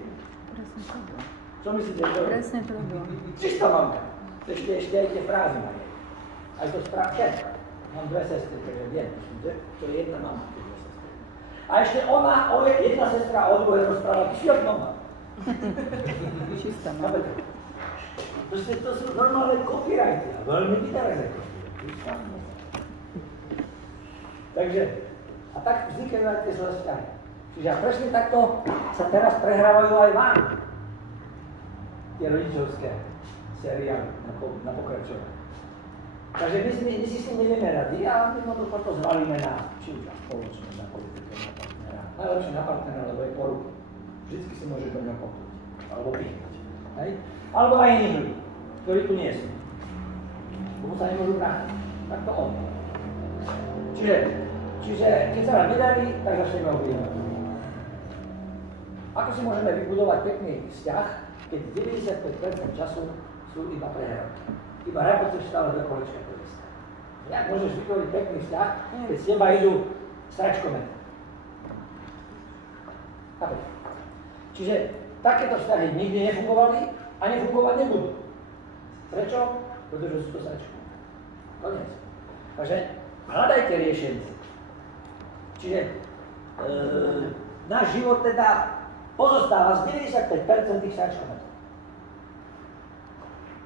Presne to bolo. Čo myslíte, že to je? Presne to bolo. Čistá mamka. Ešte aj tie frázy na nej. Aj to správne. Mám dve sestry, takže viem, to je jedna mama. A ešte ona, jedna sestra o dvoje rozpráva, šiat mama. Čistá mama. To sú normálne copyrighty a veľmi vydarené copyrighty. Takže, a tak vznikajú aj tie zlé vzťahy. Čiže presne takto sa teraz prehrávajú aj vám. Tie rodičovské seriály na pokračovanie. Takže my si s tým nevieme rady a my to zvalíme na či už na spoločnosť, na politiku, na partnera. Najlepšie na partnera, lebo je po ruku. Vždycky si môže do ňa popnúť. Alebo pýtať. Hej? Alebo aj iní ľudí, ktorí tu nie sú. Lebo sa nemôžu brániť. Tak to on. Čiže keď sa nám nedarí, tak začneme obviňovať. Ako si môžeme vybudovať pekný vzťah, keď 95% času sú iba prehrávané. Iba repoceš stále do kolečka to isté. Jak môžeš vytvoriť pekný vzťah, keď z teba idú sračkomety? Chápete? Čiže takéto vzťahy nikdy nefungovali a nefungovať nebudú. Prečo? Pretože sú to sračkomety. Koniec. Takže hľadajte riešenie. Čiže náš život teda pozostáva z 95% tých sračkometov.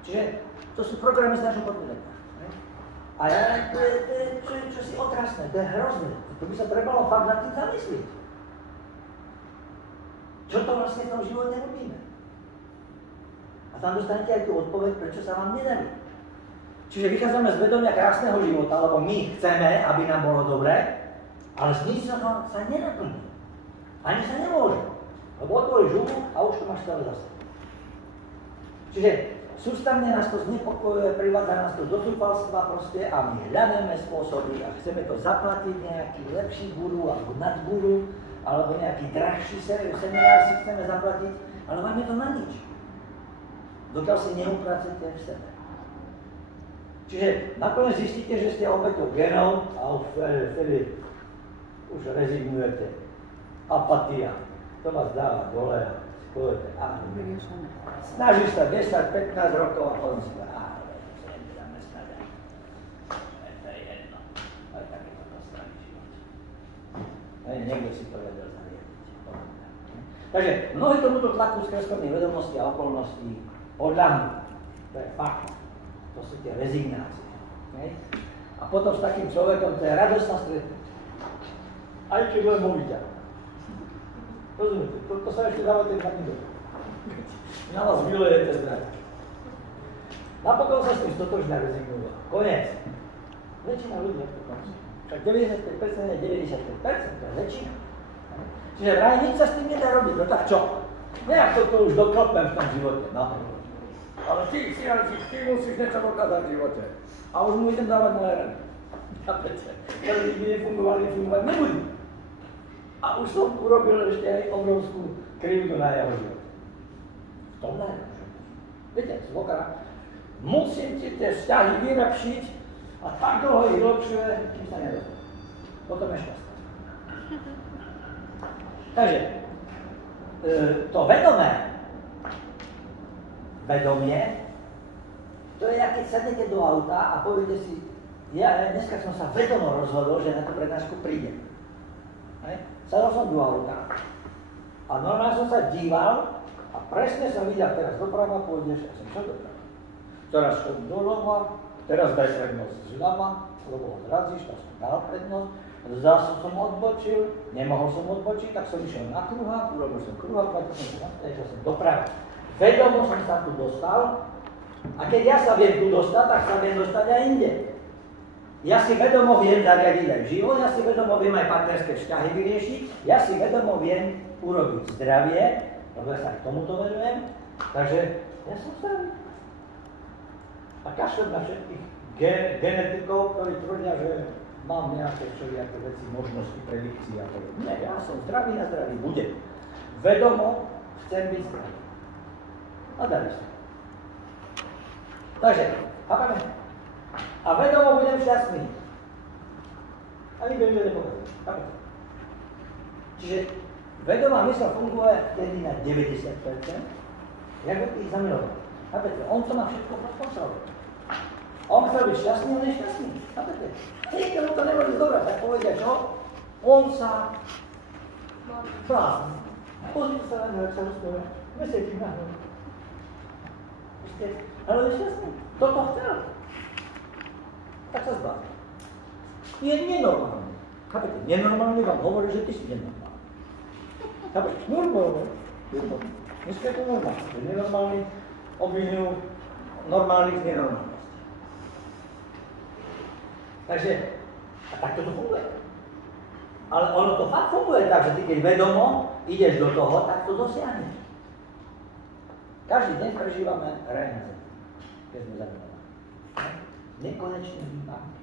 Čiže to sú programy z nášho podvedomia. A to je čosi otrasné, to je hrozné. To by sa trebalo fakt nad tým zamyslieť. Čo to vlastne v tom živote robíme? A tam dostanete aj tú odpoveď, prečo sa vám nedarí. Čiže vychádzame z vedomia krásneho života, lebo my chceme, aby nám bolo dobré, ale z nič sa nenaplní. Ani sa nemôže. Lebo otvoríš hubu a už to máš celé zase. Čiže sústavne nás to znepokojuje, privádza nás to do zúfalstva proste a my hľadáme spôsoby a chceme to zaplatiť nejaký lepší guru alebo nadguru alebo nejaký drahší seminár si chceme zaplatiť, ale máme to na nič. Dokiaľ si neupracujete v sebe. Čiže nakoniec zistíte, že ste obeťou genov a vtedy už rezignujete. Apatia. To vás dáva dole a skôjete. Snažíš sa 10-15 rokov a potom si povedal, nedáme snadé. To je jedno. Ale takéto to straní život. Niekto si to vedel zariadiť. Takže mnohí tomuto tlaku skreskovných vedomostí a okolností podľahnú. To je fakt. To sú tie rezignácie. A potom s takým človekom to je radosť sa stretnúť. Aj keď len ho vidia. Rozumiete? To sa ešte dávate na nido. Na vás milujete zdravie. Napokon sa s tým stotožne rezignuje. Koniec. Väčšina ľudí je to konci. Však 95% je 95%, to je väčšina. Čiže vraj nič sa s tým nedá robiť, no tak čo? Nejak to už doklopem v tom živote, no. Ale ty musíš niečo dokázať v živote. A už mu idem dávať moje rany. Chápete? Ktoré nikdy nefungovali, fungovať nebudú. A už som urobil ešte aj obrovskú krivdu na jeho život. V tom najlepšie. Viete, zvoka, musím ti tie vzťahy vylepšiť a tak dlho ich lepšuje, kým sa nedá. Potom je šťastné. Takže, to vedomie, to je, keď sadnete do auta a poviete si, ja dneska som sa vedomo rozhodol, že na tú prednášku prídem. Sadol som do auta a normálne som sa díval a presne som videl, teraz doprava pôjdeš, ja som čo doprava. Teraz chodím doľava, teraz daj prednosť zľava, lebo ho zrazíš, tak som dal prednosť. Zase som odbočil, nemohol som odbočiť, tak som išiel na kruhák, urobil som kruhák, vrátil som sa naspäť, išiel som doprava. Vedomo som sa tu dostal a keď ja sa viem tu dostať, tak sa viem dostať aj inde. Ja si vedomo viem zariadiť aj život, ja si vedomo viem aj partnerské vzťahy vyriešiť, ja si vedomo viem urobiť zdravie, lebo ja sa aj tomuto venujem, takže ja som zdravý. A kašlem na všetkých genetikov, ktorí tvrdia, že mám nejaké všelijaké veci, možnosti, predikcie a podobne. Nie, ja som zdravý a zdravý budem. Vedomo chcem byť zdravý. A darí sa. Takže, chápame? a vedomo budem šťastný. A nikto mi to nepovedal. Čiže vedomá mysl funguje vtedy na 90%, jak by tých zamiloval. Chápete? On to má všetko pod kontrolou. On chcel byť šťastný, on je šťastný. Chápete? Nikto mu to nebudí dobré, tak povedia čo? On sa blázni. Pozrite sa na ňu, ak sa rozpráva. Myslíte na ňu. Ale je šťastný. Toto chcel. Tak sa zblázni. Je nenormálny. Chápete? Nenormálny vám hovorí, že ty si nenormálny. Chápete? Normálny. Dneska je to normálne. Nenormálny obvinujú normálnych z nenormálnosti. Takže, a takto to funguje. Ale ono to fakt funguje tak, že ty keď vedomo ideš do toho, tak to dosiahneš. Každý deň prežívame raj na zemi, keď sme zamilovaní. Nekonečné výbavky.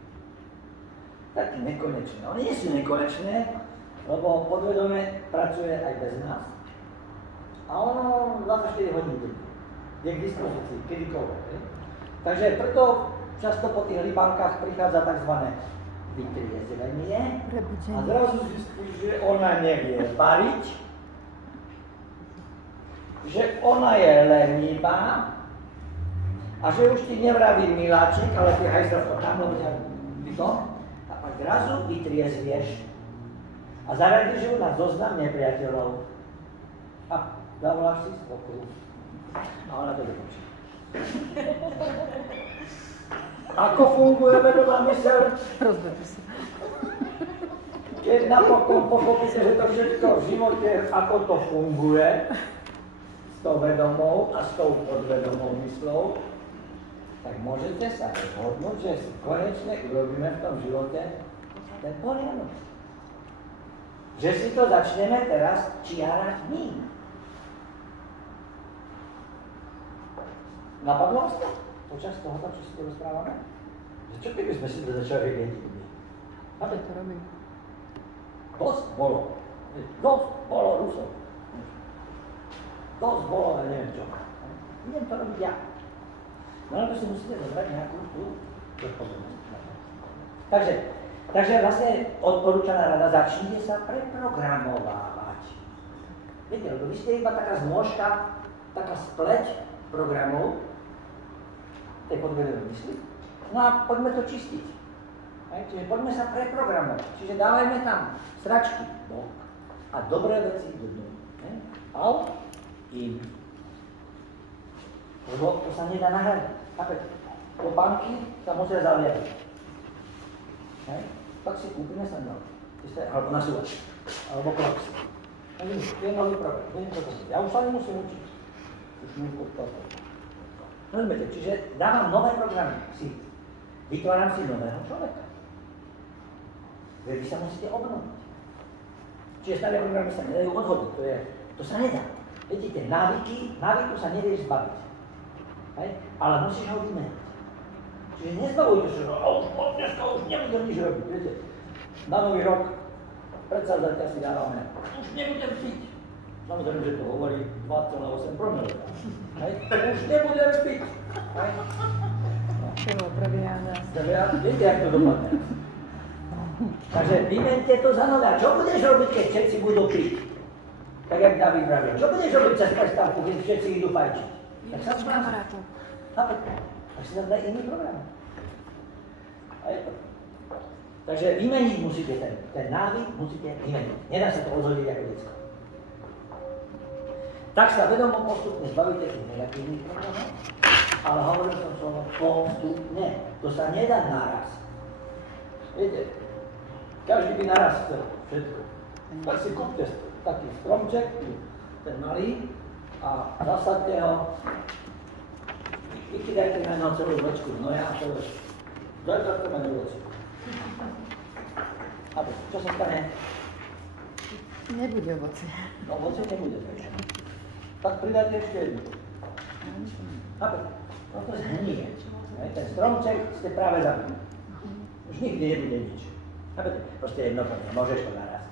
Také nekonečné. Oni nie sú nekonečné, lebo podvedome pracuje aj bez nás. A ono 24 hodín denne. Je k dispozícii, kedykoľvek. Takže preto často po tých libánkach prichádza tzv. Vytriezvenie a zrazu zistíš, že ona nevie variť, že ona je lenivá a že už ti nevraví miláček, ale ty hajzrov tam lovia to a pak zrazu vytriezvieš a zaradíš ju na zoznam nepriateľov a zavoláš si svokru a ona to dokončí. Ako funguje vedomá myseľ? Rozbeží sa. Keď napokon pochopíte, že to všetko v živote, ako to funguje, s tou vedomou a s tou podvedomou myslou, tak môžete sa rozhodnúť, že si konečne urobíme v tom živote ten poriadok. Že si to začneme teraz čiarať my. Napadlo vás to? Počas tohoto, čo si to rozprávame? Že čo keby sme si to začali vedieť? Ako to robí? Dosť bolo Rusov. Dosť bolo, ale neviem čo. Idem to robiť ja. No ale to si musíte zobrať nejakú tú zodpovednosť. Takže vlastne odporúčaná rada, začnite sa preprogramovávať. Viete, lebo vy ste iba taká znôžka, taká spleť programov, tej podvedomej mysli. No a poďme to čistiť. Čiže poďme sa preprogramovať. Čiže dávajme tam sračky bok a dobré veci do dnu. Out, in. Lebo to sa nedá nahradiť. Chápete? Topánky sa musia zalievať. Tak si kúpime sandál. Alebo nasúvač. Alebo klapsy. Je nový program. Ja už sa nemusím učiť. Už mi to. Rozumiete, čiže dávam nové programy, vytváram si nového človeka. Vy sa musíte obnoviť. Čiže staré programy sa nedajú odhodiť, to sa nedá. Viete, tie návyku sa nevieš zbaviť. Ale musíš ho vymeniť. Čiže nezbavujte sa, že dneska už nebudem nič robiť, viete. Na nový rok, predsavzatia si dávame, už nebudem piť. Samozrejme, že to hovorí 2,8 promile. Už nebudem piť. Čo prebieha. Viete, jak to dopadne. Takže vymente to za nové. A čo budeš robiť, keď všetci budú piť? Tak jak David vravel. Čo budeš robiť cez prestávku, keď všetci idú fajčiť? Tak sa zbáza. Chápete? Tak si tam daj iný program. A je to. Takže vymeniť musíte ten návyk, musíte vymeniť. Nedá sa to odhodiť ako decko. Tak sa vedomo postupne zbavíte tých negatívnych problémov, ale hovoril som slovo postupne. To sa nedá naraz. Viete, každý by naraz chcel všetko. Tak si kúpte taký stromček, ten malý, a zasadte ho, vykydajte na ňo celú vlečku hnoja a povedz, zajtra to ma nevlečí. A čo sa stane? Nebude ovoce. No ovoce nebude. Tak pridajte ešte jednu. Chápete? No to zhnie. Ten stromček ste práve zabili. Už nikdy nebude nič. Chápete? Proste jednoducho, môžeš to naraz.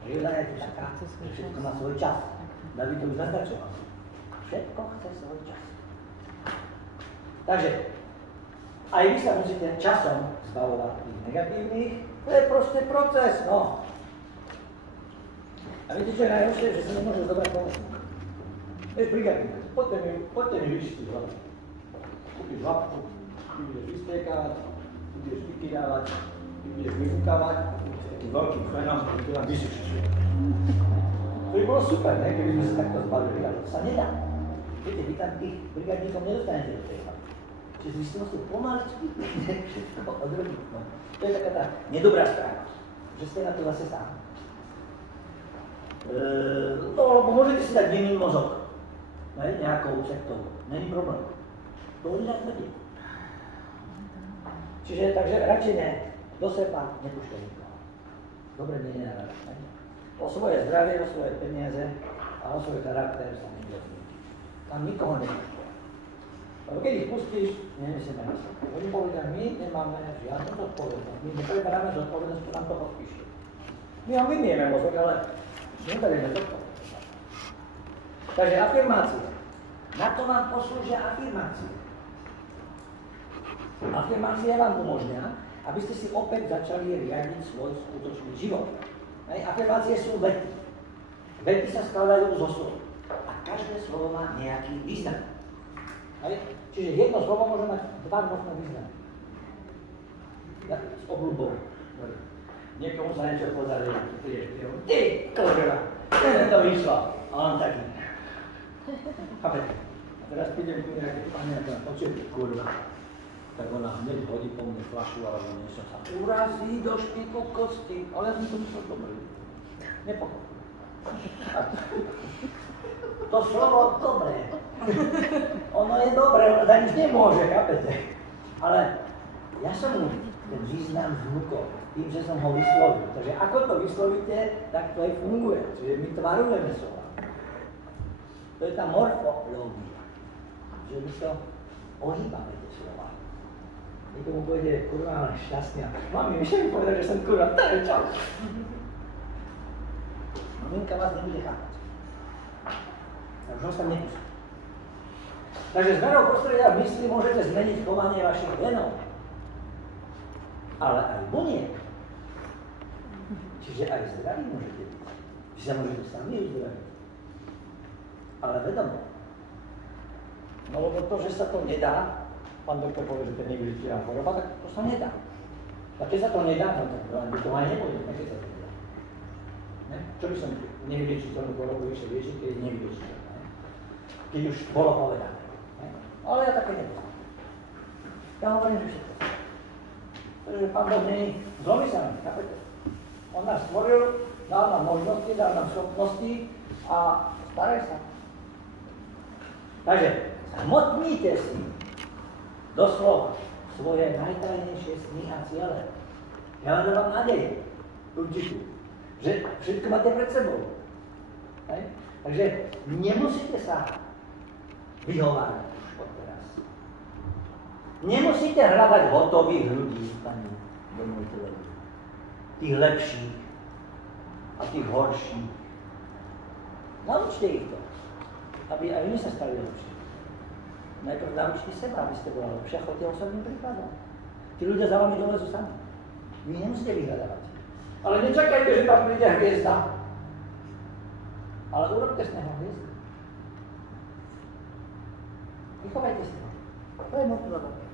Príroda je to taká, že všetko má svoj čas. David to už naznačoval. Všetko chce svoj čas. Takže, Aj vy sa musíte časom zbavovať tých negatívnych. To je proste proces, no. A viete, čo je najhoršie? Že sa nemôžu zobrať pomocníka. Vieš, brigádnik, poďte mi vyčistiť hlavu. Kúpiš hlavku, ty budeš vystriekávať, ty budeš vykydávať, ty budeš vyfúkávať, s takým veľkým chlenom, ktorý to vám vysušíš. To by bolo super, ne? Keby sme sa takto zbavili, ale to sa nedá. Viete, vy tam tých brigádníkov nedostanete do tej hlavy. Čiže vy si musíte pomaličky všetko odrobiť. No. To je taká tá nedobrá správa, že ste na to zase sám. No, lebo môžete si dať vinný mozog, nejakou sektou, není problém. To už tak smrdí. Čiže, takže radšej ne, do seba nepúšťaj nikoho. Dobre nie nenarádať. O svoje zdravie, o svoje peniaze a o svoj charakter sa nedozví. Tam nikoho nepúšťaj. Lebo keď ich pustíš, nenesieme na sebe. Oni povedia, my nemáme žiadnu zodpovednosť. My nepreberáme zodpovednosť, čo nám to podpíše. My ho vymieme mozog, ale neberieme zodpovednosť. Takže afirmácie. Na to vám poslúžia afirmácie. Afirmácie vám umožňujú, aby ste si opäť začali riadiť svoj skutočný život. Afirmácie sú vety. Vety sa skladajú zo slov. A každé slovo má nejaký význam. Čiže jedno slovo môže mať dva rôzne významy. S obľubou. Niekomu sa niečo podarí, ty kurva, to vyšlo. A on taký. Chápete? A teraz prídem ku nejakej pani a poviem, počuj, kurva. Tak ona hneď hodí po mne fľašu, alebo niečo sa urazí do špiku kosti. Ale ja som to myslel dobrý. Nepochopil. To slovo dobré. Ono je dobré, ono za nič nemôže, chápete? Ale ja som mu ten význam vnúkol tým, že som ho vyslovil. Takže ako to vyslovíte, tak to aj funguje. Čiže my tvarujeme slova. To je tá morfológia. Že my to ohýbame tie slova. Niekomu povede, kurva, ale šťastný. Mami, myšte mi povedať, že som kurva, to je čau. Maminka vás nebude chápať. Takže on sa nepustí. Takže zmenou prostredia v mysli môžete zmeniť chovanie vašich genov. Ale aj buniek. Čiže aj zdraví môžete byť. Vy sa môžete sami uzdraviť. Ale vedomo. No lebo to, že sa to nedá, pán doktor povie, že to je nevyliečivá choroba, tak to sa nedá. A keď sa to nedá, no tak by to aj nepôjde, keď sa to nedá. Ne? Čo by som nevyliečiteľnú chorobu ešte liečiť, keď je nevyliečiteľná? Keď už bolo povedané. Ne? Ale ja také nepoznám. Ja hovorím, že všetko. Pretože Pán Boh nie je zlomyselný, chápete? On nás stvoril, dal nám možnosti, dal nám schopnosti a staraj sa. Takže zhmotnite si doslova svoje najtajnejšie sny a ciele. Ja vám dávam nádej, určitú, že všetko máte pred sebou. Hej? Takže nemusíte sa vyhovárať už od teraz. Nemusíte hľadať hotových ľudí, pani domniteľovi. Tých lepších a tých horších. Naučte ich to, aby aj my sa stali lepší. Najprv naučte seba, aby ste boli lepšie, a choďte osobným príkladom. Tí ľudia za vami dolezú sami. Vy nemusíte vyhľadávať. Ale nečakajte, že tam príde hviezda. Ale urobte z neho hviezdu. Vychovajte si ho. To je motivované.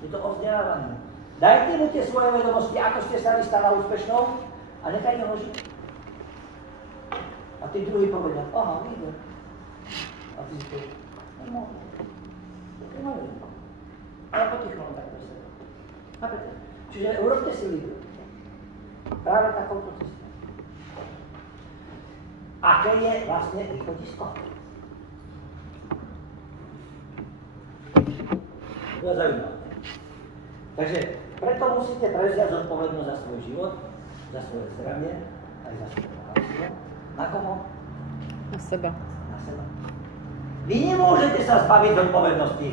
Je to o vzdelávaní. Dajte mu tie svoje vedomosti, ako ste sa stala úspešnou a nechajte ho žiť. A tí druhí povedia, aha, vidím. A ty si to, nemôžem. Nemôžem. Ale potichu on tak do seba. Chápete? Čiže urobte si lídu. Práve takouto cestou. Aké je vlastne východisko? To je zaujímavé. Takže preto musíte prevziať zodpovednosť za svoj život, za svoje zdravie, aj za svoje bohatstvo. Na koho? Na seba. Na seba. Vy nemôžete sa zbaviť zodpovednosti.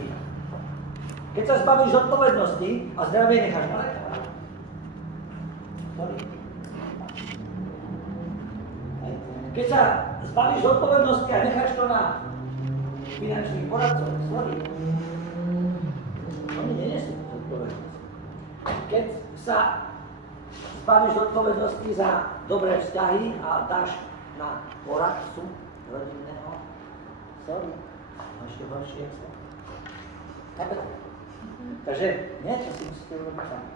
Keď sa zbavíš zodpovednosti a zdravie necháš na lekára. Keď sa zbavíš zodpovednosti a necháš to na finančných poradcov, sorry. Oni nenesú zodpovednosť. zodpovednosť. Keď sa zbavíš zodpovednosti za dobré vzťahy a dáš na poradcu rodinného, sorry, ešte horšie je sa. Chápete? Takže niečo si musíte urobiť sami.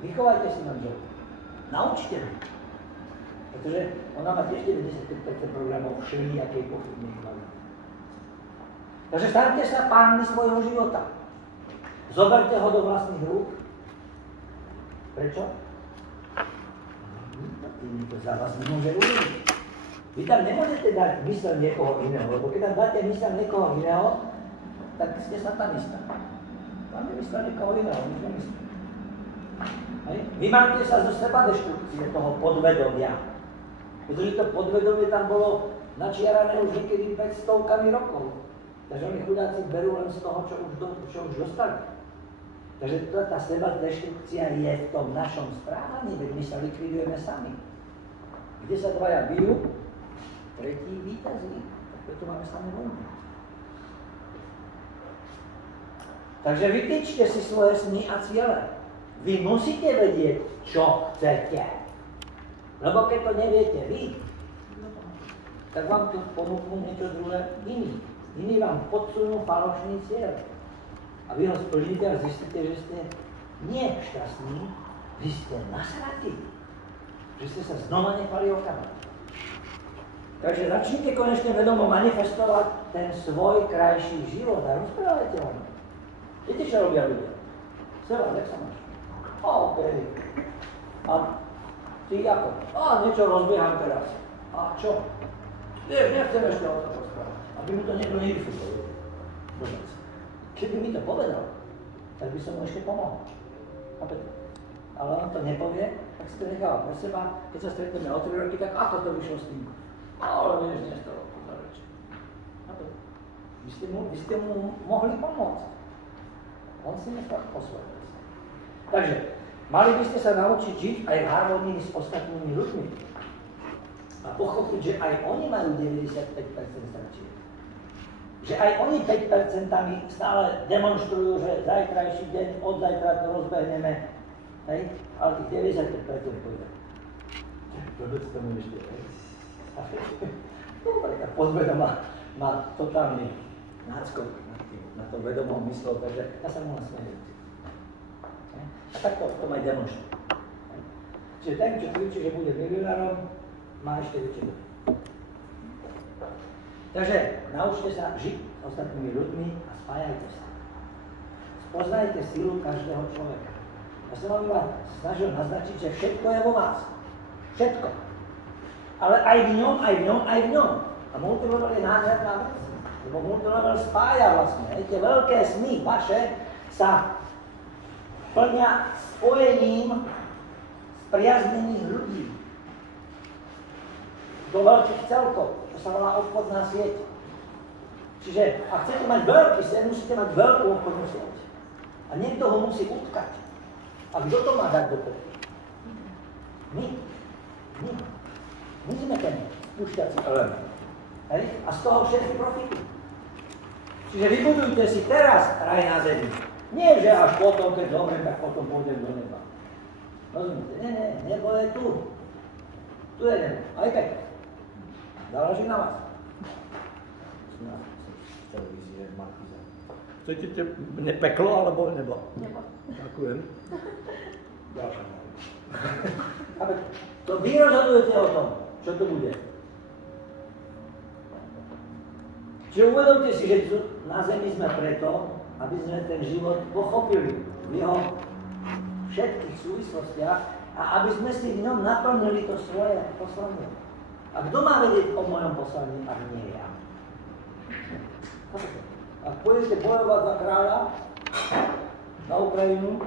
Vychovajte si manželku. Naučte ho. Pretože ona má tiež 95% problémov všelijakej pochybnej kvality. Takže staňte sa pánmi svojho života. Zoberte ho do vlastných rúk. Prečo? Tým to za vás nemôže urobiť. Vy tam nemôžete dať myseľ niekoho iného, lebo keď tam dáte myseľ niekoho iného, tak ste satanista. Tam je myseľ niekoho iného, nič nemyslí. Vymaňte sa zo seba deštrukcie toho podvedomia. Pretože to podvedomie tam bolo načiarané už niekedy 500 rokov. Takže oni chudáci berú len z toho, čo už dostali. Takže tá seba deštrukcia je v tom našom správaní, veď my sa likvidujeme sami. Kde sa dvaja bijú, tretí víťazí. Tak preto máme samé vojny. Takže vytýčte si svoje sny a ciele. Vy musíte vedieť, čo chcete. Lebo keď to neviete vy, tak vám tu ponúknú niečo druhé iný. Iní vám podsunú falošný cieľ. A vy ho splníte a zistíte, že ste nie šťastní, vy ste nasratí. Že ste sa znova nechali oklamať. Takže začnite konečne vedomo manifestovať ten svoj krajší život a rozprávajte o ňom. Viete, čo robia ľudia? Seba, jak sa máš? OK. A ty ako? Niečo rozbieham teraz. A čo? Vieš, nechcem ešte o to rozprávať. Aby mi to niekto nevyfúkol. Keby mi to povedal, tak by som mu ešte pomohol. Ale on to nepovie, tak si to nechal pre seba. Keď sa stretneme o 3 roky, tak ako to vyšlo s tým? Ale vieš, nestalo to za reči. Vy ste mu mohli pomôcť. On si nechal po svojom. Takže, mali by ste sa naučiť žiť aj v harmonii s ostatnými ľuďmi. A pochopiť, že aj oni majú 95% stačiek. Že aj oni 5% stále demonštrujú, že zajtrajší deň, od zajtra to rozbehneme. Hej? Ale tých 95% pôjde. Vôbec tomu ešte, hej? Dobre, tak podvedoma má totálny náskok na to vedomou myslou, takže ja sa mu len smejem. A takto to aj demonstruje. Čiže ten, čo kričí, že bude milionárom, má ešte väčšie doby. Takže naučte sa žiť s ostatnými ľuďmi a spájajte sa. Spoznajte silu každého človeka. Ja som vám iba snažil naznačiť, že všetko je vo vás. Všetko. Ale aj v ňom, aj v ňom, aj v ňom. A multilevel je nádherná vec. Lebo multilevel spája vlastne. Tie veľké sny vaše sa plnia spojením spriaznených ľudí do veľkých celkov, čo sa volá obchodná sieť. Čiže ak chcete mať veľký sen, musíte mať veľkú obchodnú sieť. A niekto ho musí utkať. A kto to má dať do toho? My. My sme ten spúšťací element. Hej? A z toho všetci profitujú. Čiže vybudujte si teraz raj na zemi. Nie, že až potom, keď zomrem, tak potom pôjdem do neba. Rozumiete? Nie, nebo je tu. Tu je nebo. Aj tak. Záleží na vás. Som z televízie Markíza. Chcete peklo alebo nebo? Nebo. Ďakujem. Ďalšia. To vy rozhodujete o tom, čo to bude. Čiže uvedomte si, že na zemi sme preto, aby sme ten život pochopili v jeho všetkých súvislostiach a aby sme si v ňom naplnili to svoje poslanie. A kto má vedieť o mojom poslaní, ak nie ja? Ak pôjdete bojovať za kráľa na Ukrajinu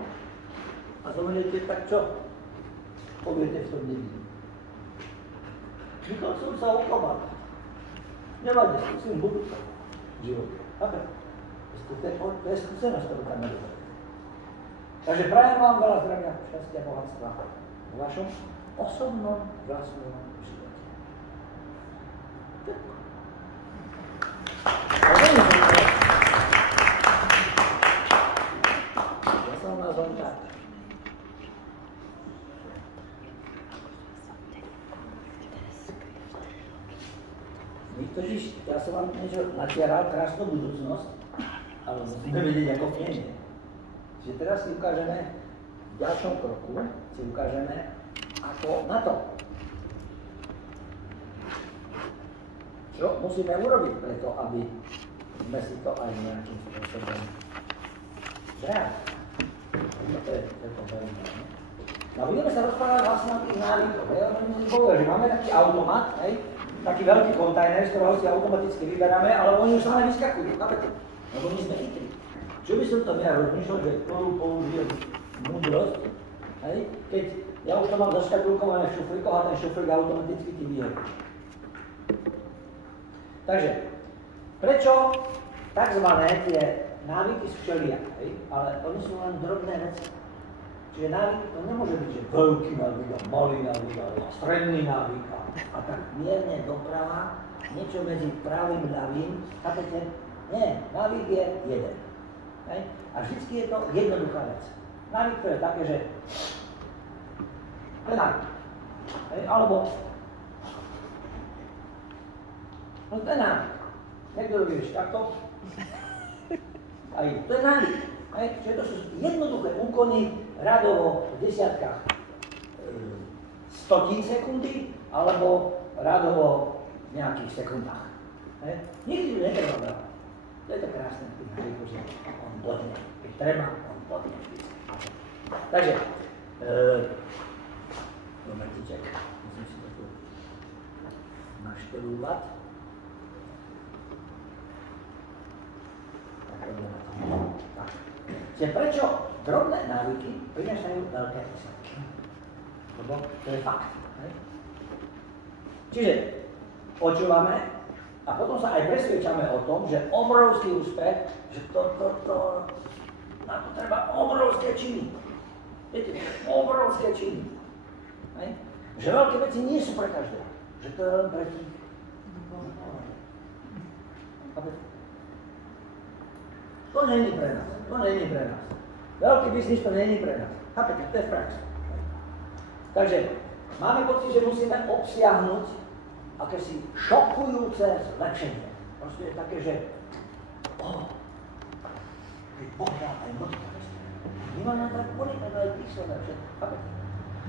a zomriete, tak čo? Poviete v tom dedine. Vychol som sa oklamať. Nevadí, skúsim budúca života. To je skúsenosť, ktorú tam nedobre. Takže prajem vám veľa zdravia, šťastia a bohatstva v vašom osobnom vlastnom živote. Totiž ja som vám niečo natieral, krásnu budúcnosť, ale musíme vedieť, ako nie je. Čiže teraz si ukážeme, v ďalšom kroku si ukážeme, ako na to. Čo musíme urobiť preto, aby sme si to aj nejakým spôsobom zrali. To je to veľmi. No budeme sa rozprávať vlastne o tých návykoch. Oni si povedali, že máme taký automat, taký veľký kontajner, z ktorého si automaticky vyberáme, ale oni už sami vyskakujú, chápete? Lebo my sme chytrí. Čo by som tam ja rozmýšľal, že ktorú použijem múdrosť, keď ja už to mám zaškatulkované v šuflíkoch a ten šuflík automaticky ti vyhodí. Takže, prečo takzvané tie návyky sú všelijaké, ale oni sú len drobné veci. Čiže návyk to nemôže byť, že veľký návyk, malý návyk, stredný návyk a tak mierne doprava, niečo medzi pravým a ľavým, chápete? Nie, návyk je jeden. A vždycky je to jednoduchá vec. Návyk to je také, že to je návyk. Alebo no to je návyk. Niekto robí takto. Aj to je návyk. Čiže to sú jednoduché úkony, radovo v desiatkách 100 sekundy, alebo radovo v nejakých sekundách. Nikdy to netreba veľa. To je to krásne, že on bodne. Keď treba, on bodne. Takže, momentíček, musím si to tu naštelúvať. Tak. Čiže prečo drobné návyky prinášajú veľké výsledky? Lebo to je fakt. Čiže počúvame a potom sa aj presvedčame o tom, že obrovský úspech, že na to treba obrovské činy. Viete, obrovské činy. Že veľké veci nie sú pre každého. Že to je len pre tých. To není pre nás. To není pre nás. Veľký biznis to není pre nás. Chápete, to je prax. Takže máme pocit, že musíme obsiahnuť akési šokujúce zlepšenie. Proste je také, že keď Boh dá aj motiváciu. Nemáme tak motiváciu aj písomné všetko. Chápete?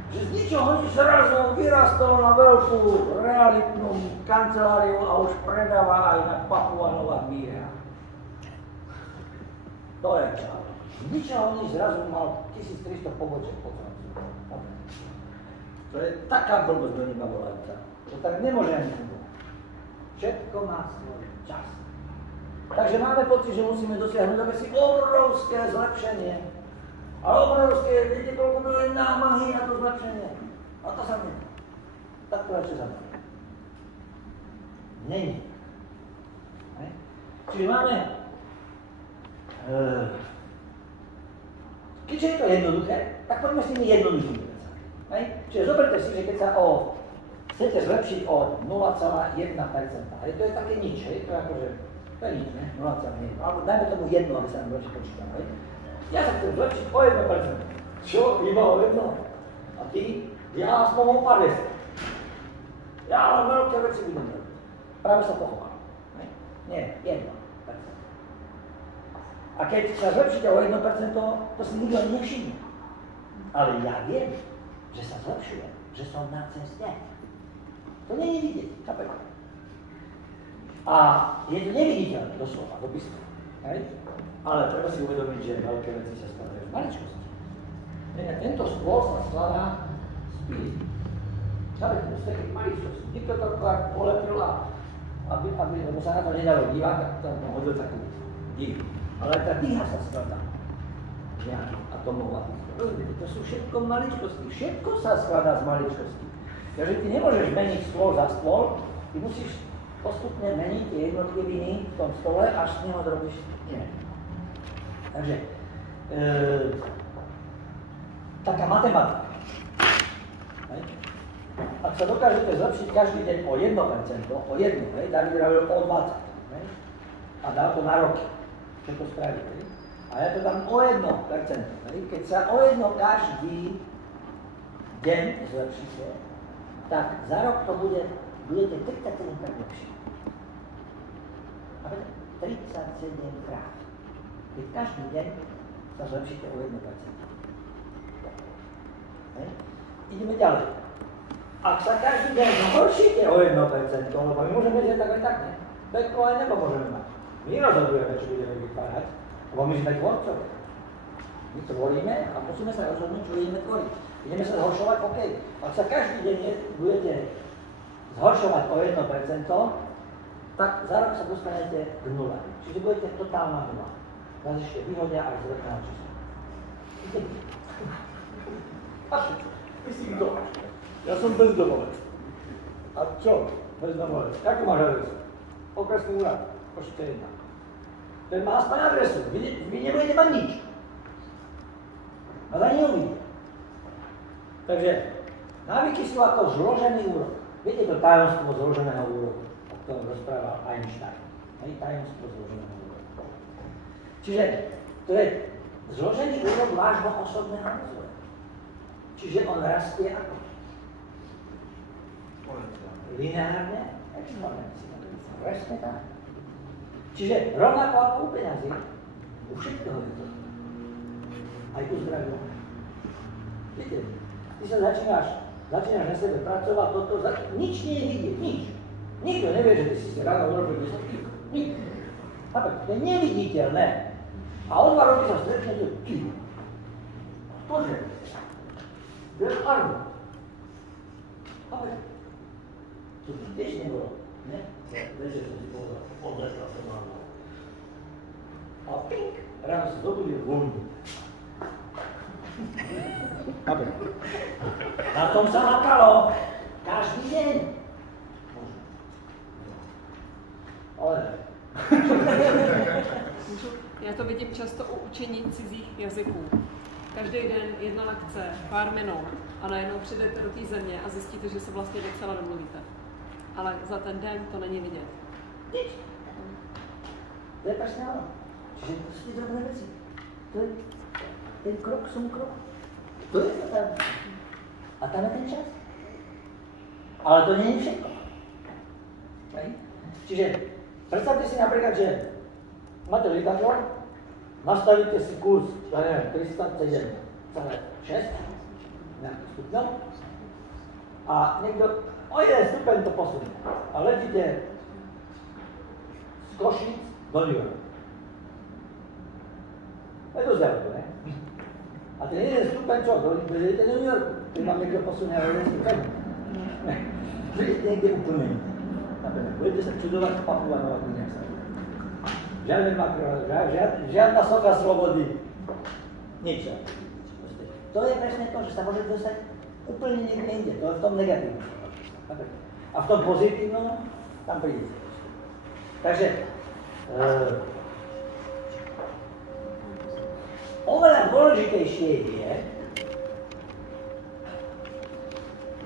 Že z ničoho nič zrazu vyrastol na veľkú realitnú kanceláriu a už predáva aj na Papua Nová Gvínea. To je čau. Z ničoho nič zrazu mal 1300 pobočiek po celom svete. To je taká blbosť do neba volajúca. To tak nemôže ani fungovať. Všetko má svoj čas. Takže máme pocit, že musíme dosiahnuť si obrovské zlepšenie. Ale obrovské, viete, koľko bylo námahy na to zlepšenie. A to sa nie. Tak to radšej zabudne. Není. Čiže máme keďže je to jednoduché, tak poďme s tými jednoduchými vecami. Čiže zoberte si, že keď sa chcete zlepšiť o 0,1%, to je také nič, to je akože, to je nič, 0,1, alebo dajme tomu 1, aby sa nám lepšie počítalo. Ja sa chcem zlepšiť o 1%. Čo? Iba o 1? A ty? Ja aspoň o 50. Ja ale veľké veci budem robiť. Práve sa pochoval. Nie, 1%. A keď sa zlepšíte o 1%, to si nikto nevšimne. Ale ja viem, že sa zlepšujem, že som na ceste. To nie je vidieť, chápete? A je to neviditeľné doslova, do písma. Ale treba si uvedomiť, že veľké veci sa skladajú z maličkosti. Tento stôl sa skladá z pily. Chápete, to sú také maličkosti. Nikto to polepil lebo sa na to nedalo dívať, tak tam hodil takú díru. Ale tá dýha sa skladá z nejakých atomov a to sú všetko maličkosti. Všetko sa skladá z maličkosti. Takže ty nemôžeš meniť stôl za stôl, ty musíš postupne meniť tie jednotliviny v tom stole, až z neho zrobíš iné. Takže taká matematika. Ak sa dokážete zlepšiť každý deň o 1%, David robil o 20, a dal to na roky. Čo to spraví. A ja to dám o 1%. Keď sa o 1 každý deň zlepšíte, tak za rok to budete 37 lepšie. Chápete? 37 krát. Keď každý deň sa zlepšíte o 1%. Ideme ďalej. Ak sa každý deň zhoršíte o 1%, lebo my môžeme vedieť tak aj tak, ne? Peklo aj nebo môžeme mať. My rozhodujeme, čo budeme vytvárať, lebo my sme tvorcovia. My tvoríme a musíme sa rozhodnúť, čo ideme tvoriť. Ideme sa zhoršovať, OK. Ak sa každý deň budete zhoršovať o 1%, tak za rok sa dostanete k nule. Čiže budete totálna nula. Vás ešte vyhodia aj z vrchného čísla. Myslím to. Ja som bezdomovec. A čo? Bezdomovec. Jakú máš adresu? Okresný úrad. Košice 1. Ten má aspoň adresu. Vy nebudete mať nič. A za neuvidíte. Takže návyky sú ako zložený úrok. Viete to tajomstvo zloženého úroku, o ktorom rozprával Einstein. Tajomstvo zloženého úroku. Čiže to je zložený úrok vášho osobného rozvoja. Čiže on rastie ako? Lineárne, exponenciálne. Presne tak. Čiže rovnako ako u peňazí, u všetkého je to. Aj u zdravia. Viete, ty sa začínaš na sebe pracovať, nič nie je vidieť, nič. Nikto nevie, že ty si ráno urobil 10 kg. Nikto. Chápete, to je neviditeľné. A o 2 roky sa stretnete, Bože, to je armo. Chápete? To tiež nebolo, ne? Večer som si povedal, odletla som armo. A pink, ráno sa zobudil voľný. Chápete? Na tom sa makalo každý deň. Ale Já to vidím často u učení cizích jazyků. Každý den jedna lekce, pár minut a najednou přijdete do té země a zjistíte, že se vlastně docela domluvíte. Ale za ten den to není vidět. Nič. To je presne ono. Čiže to sú tie drobné veci. To je ten krok som krok. To je to tam. A tam je ten čas. Ale to nie je všetko. Čiže predstavte si napríklad, že máte lietadlo, nastavíte si kurz, ja neviem, 307,6 nejakých stupňov a niekto o 1 stupeň to posunie a letíte z Košíc do New Yorku. Je to ďaleko, ne? A ten 1 stupeň čo? Letíte do New Yorku, keď vám niekto posunie o 1 stupeň. Budete niekde úplne. Budete sa čudovať Papua Nová Guinea. Žiadne makro, žiadna soka slobody. Nič. To je presne to, že sa môžete dostať úplne niekde inde. To je v tom negatívnom. A v tom pozitívnom tam prídete. Takže oveľa dôležitejšie je,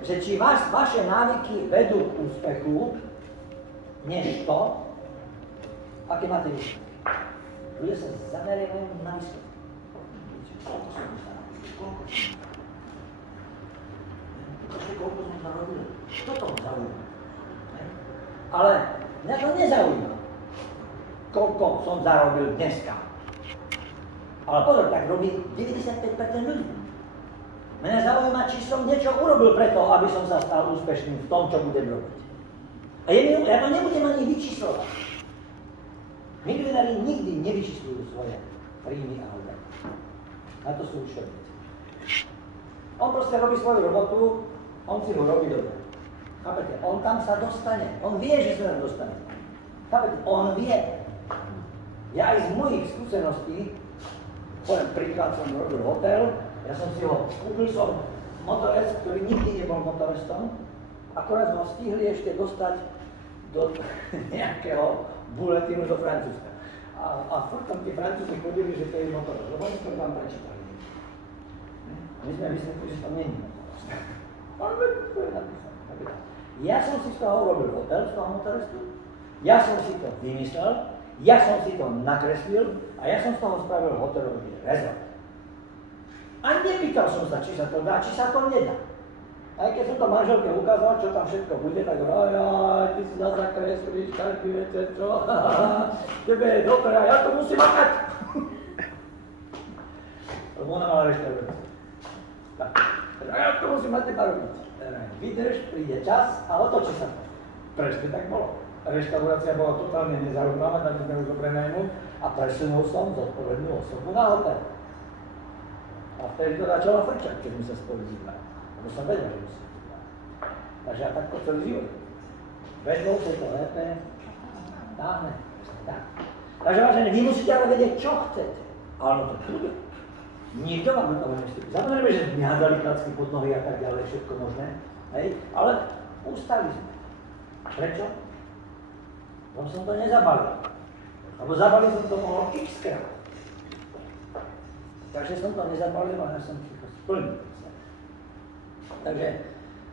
že či vaše návyky vedú k úspechu, než to, aké máte výsledky. Ľudia sa zameriavajú na výsledky. Koľko som zarobil? Čo to zaujíma? Ale mňa to nezaujíma, koľko som zarobil dneska. Ale pozor, tak robí 95% ľudí. Mňa zaujíma, či som niečo urobil preto, aby som sa stal úspešným v tom, čo budem robiť. A ja to nebudem ani vyčíslovať. Milionári nikdy nevyčíslujú svoje príjmy a údaje. Na to sú účtovníci. On proste robí svoju robotu, on si ho robí dobre. Chápete? On tam sa dostane. On vie, že sa tam dostane. Chápete? On vie. Ja aj z mojich skúseností, poviem príklad, som robil hotel, ja som si ho, kúpil som motorec, ktorý nikdy nebol motorestom, akorát ho stihli ešte dostať do nejakého buletínu do Francúzska. A furt tam tí Francúzi chodili, že to je motorec, lebo oni to tam prečítali. My sme mysleli, že tam nie je motorec. Ale to je napísané. Ja som si z toho urobil hotel, z toho motorestu, ja som si to vymyslel, ja som si to nakreslil a ja som z toho spravil hotelový rezort. A nepýtal som sa, či sa to dá, či sa to nedá. Aj keď som to manželke ukázal, čo tam všetko bude, tak aj, ty si zase zakreslíš, taký vece, čo? Tebe je dobré, a ja to musím makať. Lebo ona mala reštauráciu. Tak, a ja to musím mať teba robiť. Vydrž, príde čas a otočí sa to. Presne tak bolo. Reštaurácia bola totálne nezaujímavá, tak sme už do prenajmu a presunul som zodpovednú osobu na hotel. A vtedy to začalo frčať, keď sme sa spolu zývali. Lebo som vedel, že musím zývať. Takže ja takto celý život. Vedol sa to lépe, táhne, tak. Takže vážené, vy musíte ale vedieť, čo chcete. Ale to bude. Nikto vám do toho nestúpi. Samozrejme, že mi hádali klacky pod nohy a tak ďalej, všetko možné. Hej? Ale ustali sme. Prečo? Lebo som to nezabalil. Lebo zabalil som to mohol x-krát. Takže som to nezabalil, ale ja som to splnil. Takže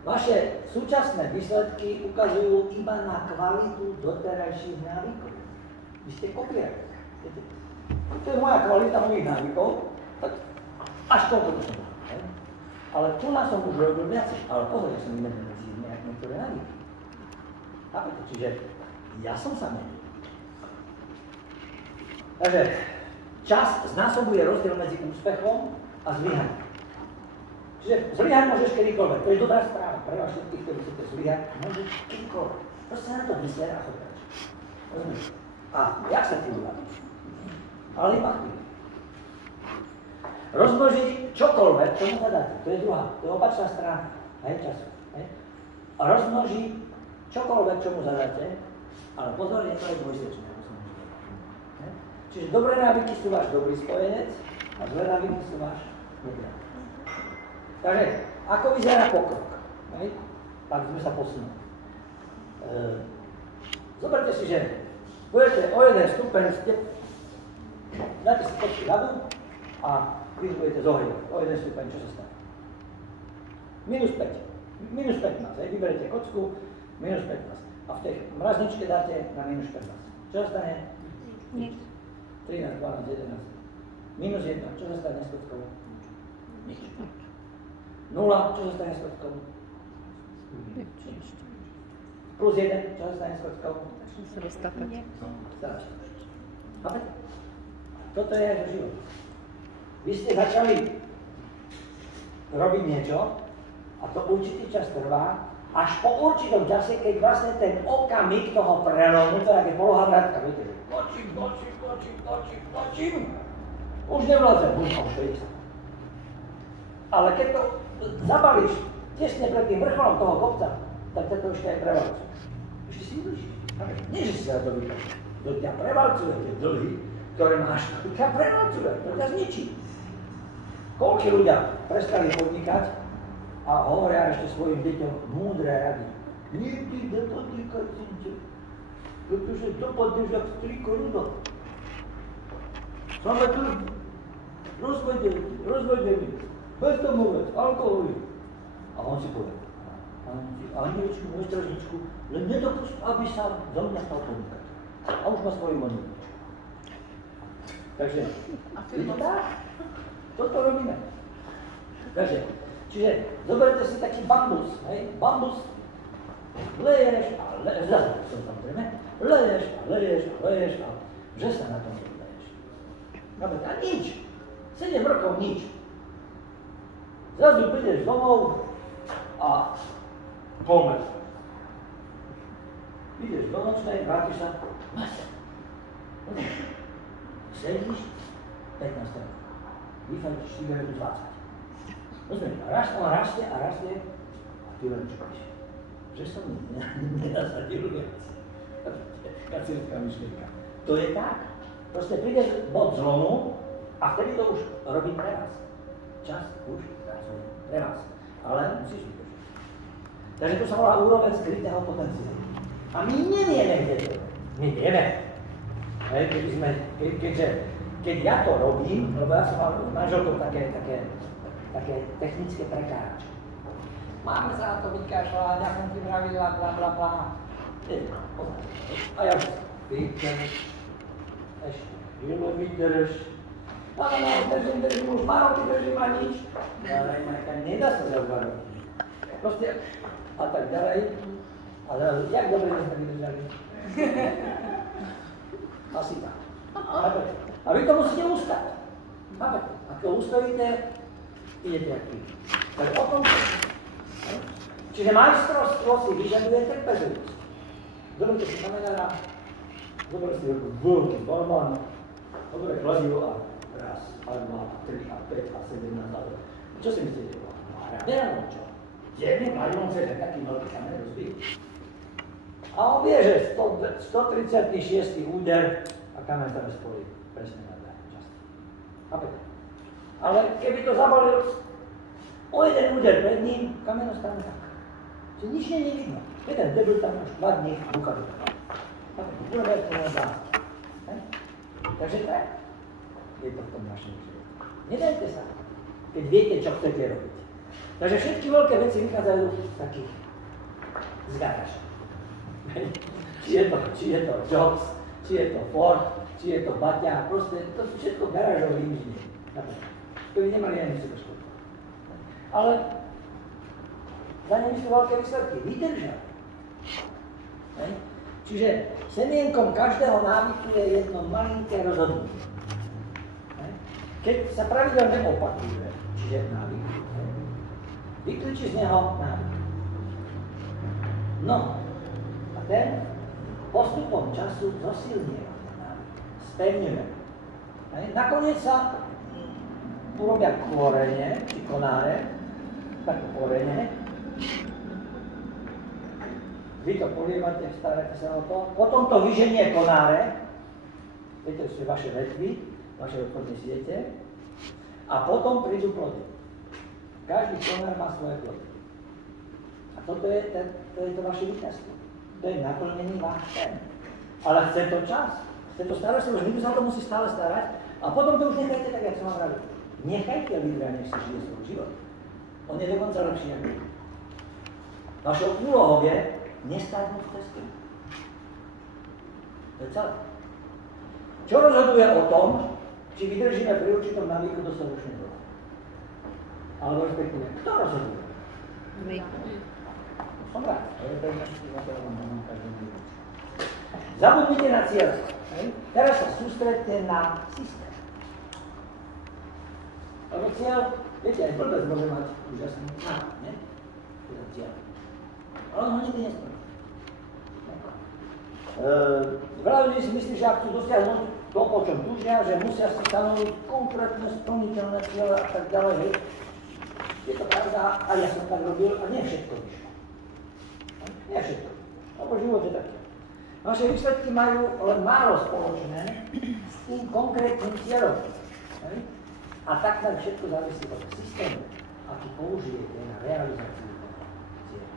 vaše súčasné výsledky ukazujú iba na kvalitu doterajších návykov. Vy ste kopírali. To je moja kvalita mojich návykov, tak až toľko to som dal. Ale tu nás som už robil viacej, ale pozor, ja som vymenil medzi niektoré návyky. Chápete? Čiže ja som sa menil. Takže čas znásobuje rozdiel medzi úspechom a zlyhaním. Čiže zlyhať môžeš kedykoľvek, to je dobrá správa pre vás všetkých, ktorí chcete zlyhať, môžeš kedykoľvek. Proste na to mysleť a choď preč. Rozumieš? A jak sa ty uľavíš? Ale iba chvíľu. Rozmnožiť čokoľvek, čomu sa dáte, to je druhá, to je opačná strana, času. A rozmnožiť čokoľvek, čomu zadáte, ale pozorne, to je dvojsečné. Čiže dobré návyky sú váš dobrý spojenec a zlé návyky sú váš nepriateľ. Takže, ako vyzerá pokrok? Tak sme sa posunuli. Zoberte si, že budete o jeden stupeň, dáte si kočky ľadu a vy budete zohrievať. O jeden stupeň, čo sa stane? Minus 5. Minus 15. Vyberete kocku, minus 15. A v tej mrazničke dáte na minus 15. Čo sa stane? Nič. 13, 12, 11. Minus 1. Čo sa stane s kockou? Nič. 0. Čo sa stane s kockou? Nič. Plus 1. Čo sa stane s kockou? Začne sa roztápať. Chápete? Toto je aj život. Vy ste začali robiť niečo a to určitý čas trvá, až po určitom čase, keď vlastne ten okamih toho prelomu, to je poloha vrátka, viete, že točím, už nevládzem, už vedí sa. Ale keď to zabalíš tesne pred tým vrcholom toho kopca, tak to ešte aj prevalcuje. Ešte si vydržíš. Nie, že si sa to vykaš. To ťa prevalcuje, tie dlhy, ktoré máš, to ťa prevalcuje, to ťa zničí. Koľko ľudia prestali podnikať a hovoria ešte svojim deťom múdre rady. Nikdy nepodnikaj, synče, pretože dopadneš jak strikoruda. Máme tu rozvedený, bezdomovec, alkoholik. A on si povie, Anielčku, môj stražničku, len nedopust, aby sa zo mňa stal podnikateľ. A už má svoju modlitbu. Takže, je to tak? Toto robíme. Takže, čiže zoberte si taký bambus, hej? Bambus, leješ a leješ a že sa na tom leješ. A nič. 7 rokov nič. Zrazu prídeš domov a pomer. Ideš do nočnej, vrátiš sa, masa. Sedíš, 15 rokov. Vyfajčíš cigaretu 20. Rozumieš, on rastie a ty len čukáš. Že som nenasadil viac. Kacírska myšlienka. To je tak. Proste príde bod zlomu a vtedy to už robí pre vás. Čas už pracuje pre vás. Ale musíš vydržať. Takže to sa volá úroveň skrytého potenciálu. A my nevieme, kde to je. My vieme. Keď ja to robím, lebo ja som mal s manželkou také technické prekárače. Máme sa na to vykašľať, ja som ti vravila, blablabla. A ja už vydrž, ešte chvíľu vydrž. No, držím, už 2 roky držím a nič. Ale nedá sa za 2 roky. proste a tak ďalej. A zrazu, jak dobre sme vydržali? Asi tak. A vy to musíte ustať. Ak to ustojíte, idete jak tým. Takže o tom to. Čiže majstrovstvo si vyžaduje trpezlivosť. Zoberte si kamenára, zoberte si veľký balmán, dobre klazivo a raz, a 2, a 3, a 5, a 7 na zále. Čo si myslíte? No a ja čo? Jedný mladom sa taký veľký kamer rozbiť. A on vie, že 136. úder a kamer sa rozpolí presne na dve časti. Chápete? Ale keby to zabalil o jeden úder pred ním, kamer ostane tak. Čiže nič nie je vidno. Jeden debl tam už 2 dní bukali. Chápete? Budeme to len dá. Takže tak je to v tom našom živote. Nedajte sa, keď viete, čo chcete robiť. Takže všetky veľké veci vychádzajú z takých z garáža. Či je to Jobs, či je to Ford, či je to Baťa, proste to sú všetko garážové inžinieri. Ktorí nemali ani vysokoškolku. Ale za nimi sú veľké výsledky. Vydržali. Čiže semienkom každého návyku je jedno malinké rozhodnutie. Keď sa pravidelne opakuje, čiže návyk, vyklíči z neho návyk. No, a ten postupom času zosilnieva ten návyk, spevňuje. Nakoniec sa urobia korene, či konáre, také korene. Vy to polievate, staráte sa o to, potom to vyženie konáre, viete, sú vaše vetvy, vaše obchodné siete, a potom prídu plody. Každý konár má svoje plody. A toto je to vaše víťazstvo. To je naplnený váš sen. Ale chce to čas, chce to starostlivosť, vy sa o to musí stále starať, a potom to už nechajte tak, jak som vám radil. Nechajte lídra, nech si žije svoj život. On je dokonca lepší ako vy. Vašou úlohou je nestarnúť cestu. To je celé. Čo rozhoduje o tom, či vydržíme pri určitom návyku dostatočne dlho? Alebo respektíve, kto rozhoduje? My. Som rád. Zabudnite na cieľ. Teraz sa sústredte na systém. Lebo cieľ, viete, aj blbec môže mať úžasný nápad, nie? To je cieľ. Ale on ho nikdy nesplní. Veľa ľudí si myslí, že ak chcú dosiahnuť to, po čom túžia, že musia si stanoviť konkrétne splniteľné cieľe a tak ďalej. Je to pravda, a ja som tak robil, a nie všetko vyšlo. Nie všetko. Lebo život je taký. Naše výsledky majú len málo spoločné s tým konkrétnym cieľom. A takmer všetko závisí od systému, aký použijete na realizáciu toho cieľa.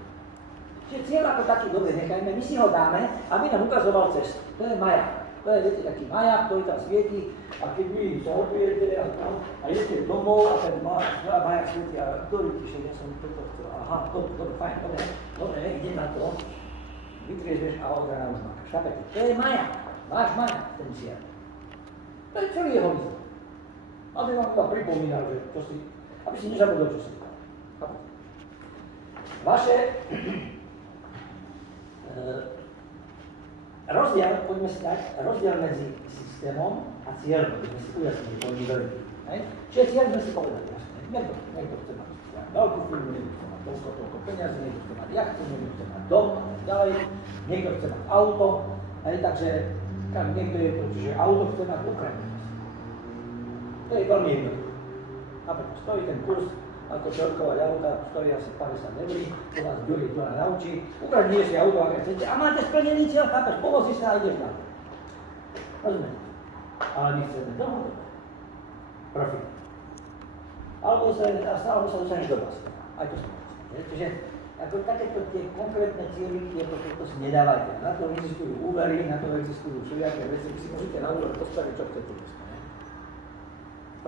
Čiže cieľ ako taký, dobre, nechajme, my si ho dáme, aby nám ukazoval cestu. To je maják. To je, viete, taký maják, ktorý tam svieti, a keď vy sa odpijete a idete domov a ten maják svieti a ktorý píše, ja som toto chcel, aha, dobre, fajn, dobre, idem na to, vytriezeš a od rána už máš. Chápete? To je maják, váš maják, ten cieľ. To je celý jeho význam. Aby vám iba pripomínal, že čo si, aby si nezabudol, čo si dal. Chápete? Vaše rozdiel, poďme si dať, rozdiel medzi systémom a cieľom, aby sme si ujasnili, to je veľký. Čiže cieľ sme si povedali, jasne. Niekto chce mať veľkú firmu, niekto chce mať toľko peniazy, niekto chce mať jachtu, niekto chce mať dom a tak ďalej, niekto chce mať auto, takže niekto je proti, že auto chce mať Ukrajinu. To je veľmi jednoduché. Stojí ten kurz, ako čorkovať auta, stojí asi 50 €, to vás Ďuri to naučí, ukradneš si auto, aké chcete, a máte splnený cieľ, chápeš, povozíš sa a ideš na to. Rozumiete? Ale my chceme dlhodobé profit. Alebo sa dostaneš do basy. Aj to spoločne. Čiže ako takéto tie konkrétne cieľy, to si nedávajte. Na to existujú úvery, na to existujú všelijaké veci, vy si môžete na úver postaviť, čo chcete.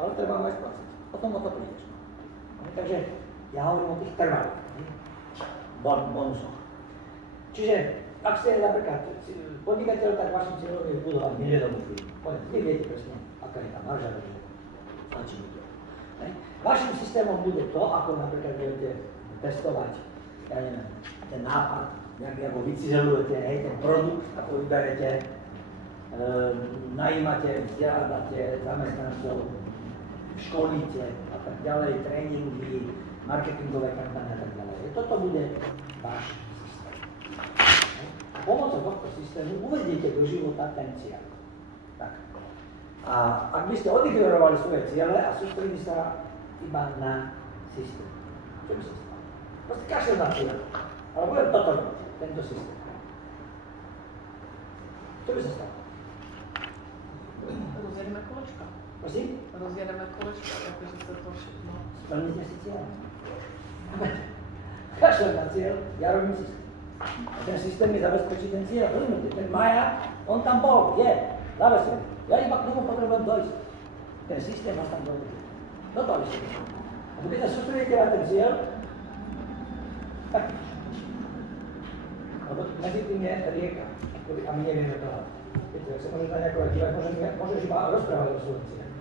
Ale treba aj splatiť. Potom o to prídeš. Takže ja hovorím o tých trvalých bonusoch. Čiže, ak ste napríklad podnikateľ, tak vašim cieľom je budovať miliónovú firmu. Vy viete presne, aká je tá marža, takže stačí mi to. Vašim systémom bude to, ako napríklad budete testovať ja neviem, ten nápad, ako vycizelujete, hej, ten produkt, ako vyberete, najímate, vzdelávate zamestnancov, školíte a tak ďalej, tréningy, marketingové kampane a tak ďalej. Toto bude váš systém. A pomocou tohto systému uvedíte do života ten cieľ. Tak. A ak by ste odignorovali svoje ciele a sústredili sa iba na systém, čo by sa stalo? Proste kašľať na cieľ. Ale budem toto robiť, tento systém. Čo by sa stalo? Rozjedeme kolečka. Prosím? Rozjedeme kolečka, jakože se to všechno. Splníte si cieľ. Kašľať na cieľ, ja robím systém. A ten systém mi zabezpečí ten cieľ. Rozumiete? Ten Maja, on tam bol, je, zabezpečí. Ja iba k tomu potrebujem dojsť. Ten systém vás tam dojde. Toto by ste. A keď sa sústredíte na ten cieľ, tak medzi tým je rieka. A my nevieme to hľadať. Viete, ak sa môžeš na nejakého dívať, môžeš iba rozprávať o svojom cieľe.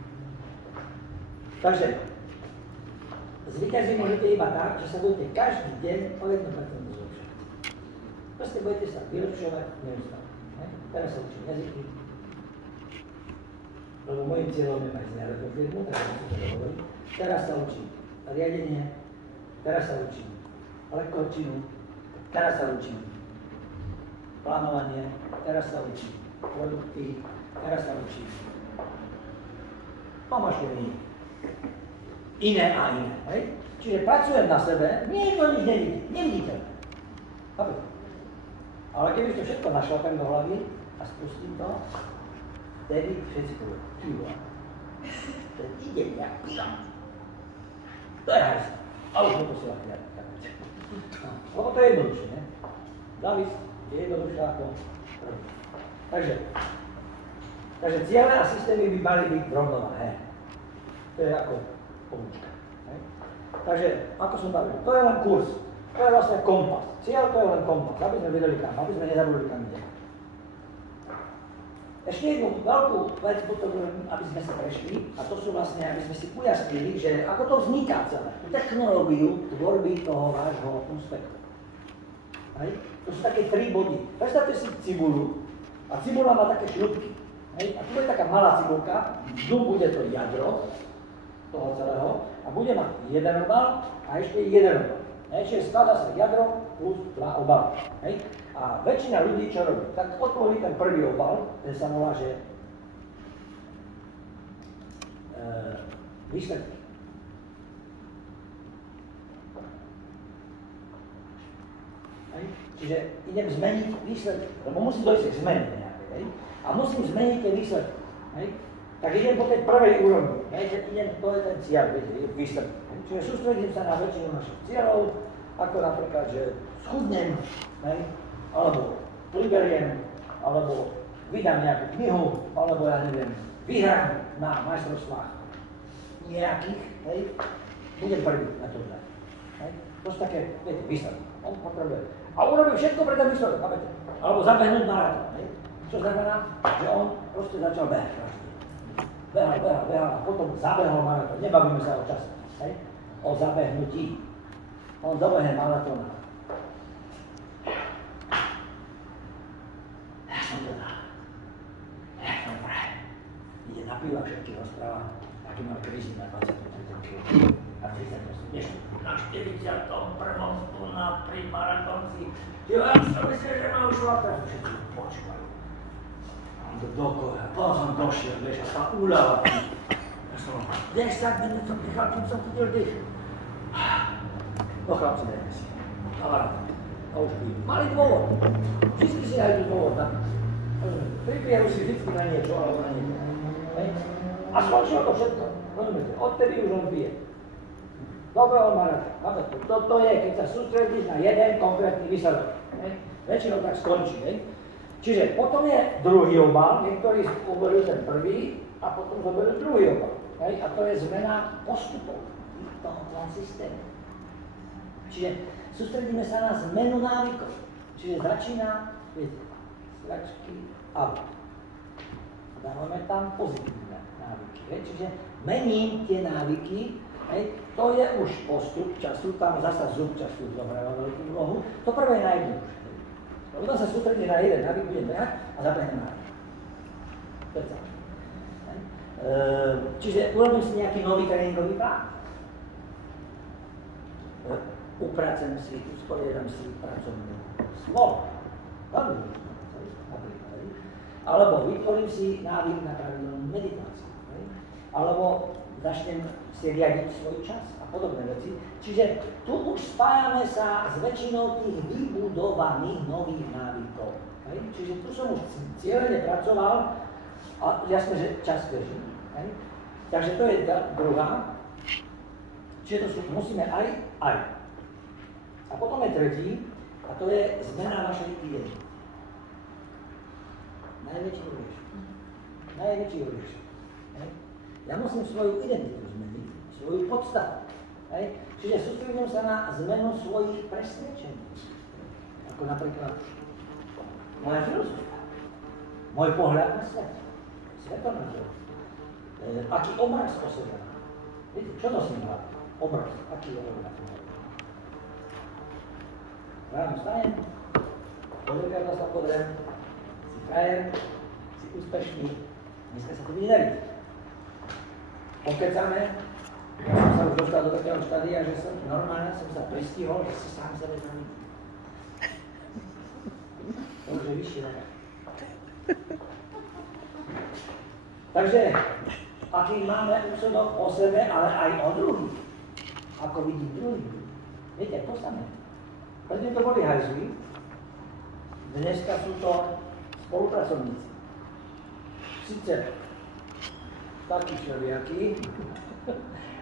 Takže, zvíťaziť môžete iba tak, že sa budete každý deň o 1% zlepšovať. Proste budete sa vylepšovať neustále. Teraz sa učím jazyky, lebo môjim cieľom je mať najlepšiu firmu, tak musím to hovoriť. Teraz sa učím riadenie, teraz sa učím lektorčinu, teraz sa učím plánovanie, teraz sa učím produkty, teraz sa učím pomašenie. Iné a iné. Hej? Čiže pracujem na sebe, nikto nič nevidí, neviditeľné. Chápete? Ale keby to všetko našlapem do hlavy a spustím to, vtedy všetci povedú, ty vole, to ide nejak pilot. To je hajs. A už neposielať nejak. Lebo to je jednoduchšie, ne? Závisť je jednoduchšie ako robiť. Takže ciele a systémy by mali byť v rovnováhe. To je ako pomôčka. Takže, ako som povedal, to je len kurz. To je vlastne kompas. Cieľ to je len kompas, aby sme vedeli kam, aby sme nezabudli kam ide. Ešte jednu veľkú vec potrebujem, aby sme sa prešli, a to sú vlastne, aby sme si ujasnili, že ako to vzniká celé, tú technológiu tvorby toho vášho úspechu. To sú také 3 body. Predstavte si cibulu, a cibula má také šľupky. A tu je taká malá cibulka, dnu bude to jadro toho celého, a bude mať jeden obal a ešte jeden obal. Čiže skladá sa jadro plus 2 obaly. A väčšina ľudí čo robí? Tak otvorí ten prvý obal, ten sa volá, že výsledky. Čiže idem zmeniť výsledky, lebo musí dojsť k zmene nejakej. A musím zmeniť tie výsledky. Tak idem po tej prvej úrovni. To je ten cieľ, výsledky. Čiže sústredím sa na väčšinu našich cieľov, ako napríklad, že schudnem, alebo priberiem, alebo vydám nejakú knihu, alebo ja neviem, vyhrám na majstrovstvách nejakých, budem prvý na to dať. To sú také, viete, výsledky. On potrebuje. A urobím všetko pre ten výsledok, chápete? Alebo zabehnúť maratón. Čo znamená, že on proste začal behať každý deň. Behal a potom zabehol maratón. Nebavíme sa o čase, o zabehnutí. On dobehne maratóna. Ja som to dal. Ja som vraj. Ide na piva, všetky rozpráva, aký mal krízy na 20. a 38. Dnešku na 41. tu na pri maratónci. Ja som myslel, že ma už šlapia. Všetci počúvajú. Mám to dokoľa. Potom som došiel, vieš, a tá úľava. Ja som 10 minút som dýchal, kým som chytil dých. No chlapci, dajte si. A už pijú. Mali dôvod. Vždycky si dajú dôvod. Pripijajú si vždycky na niečo, alebo na niečo. A skončilo to všetko. Rozumiete? Odtedy už on pije. Dobehol maratón. Toto je, keď sa sústredíš na jeden konkrétny výsledok. Väčšinou tak skončí. Čiže potom je druhý obal, niektorí uberú ten prvý a potom zoberú druhý obal. A to je zmena postupov toho systému. Čiže sústredíme sa na zmenu návykov. Čiže začína, viete, sračky, auto. Dávame tam pozitívne návyky. Čiže mením tie návyky Hej. To je už postup času, tam zasa zub času zohráva veľkú úlohu. To prvé je najjednoduchšie. Potom sa sústredí na jeden navík, budem behať a zabehnem na to je celé. Čiže urobím si nejaký nový tréningový plán. Upracem si, usporiadam si pracovnú smolu. Alebo vytvorím si návyk na pravidelnú meditáciu. Alebo začnem si riadiť svoj čas a podobné veci. Čiže tu už spájame sa s väčšinou tých vybudovaných nových návykov. Čiže tu som už cieľene pracoval a jasné, že čas beží. Takže to je druhá. Čiže to sú, musíme aj. A potom je tretí, a to je zmena našej identity. Najväčší orieš. Ja musím svoju identitu zmeniť, svoju podstatu. Čiže sústredím sa na zmenu svojich presvedčení. Ako napríklad moja filozofia, môj pohľad na svet, svetonázor, aký obraz o sebe. Viete, čo to si má? Obraz, aký je obraz? Ráno vstajem, pozrieť sa podrem, si frajer, si úspešný, dneska sa to bude dariť. Pokecame, ja som sa už dostal do takého štádia, že som normálne som sa pristihol, že si sám sebe zamýšľam. To už je vyššie level. Takže, aký máme úsudok o sebe, ale aj o druhých. Ako vidím druhých. Viete, to samé. Predtým to boli hajzli, dneska sú to spolupracovníci. Sice taký všelijaký,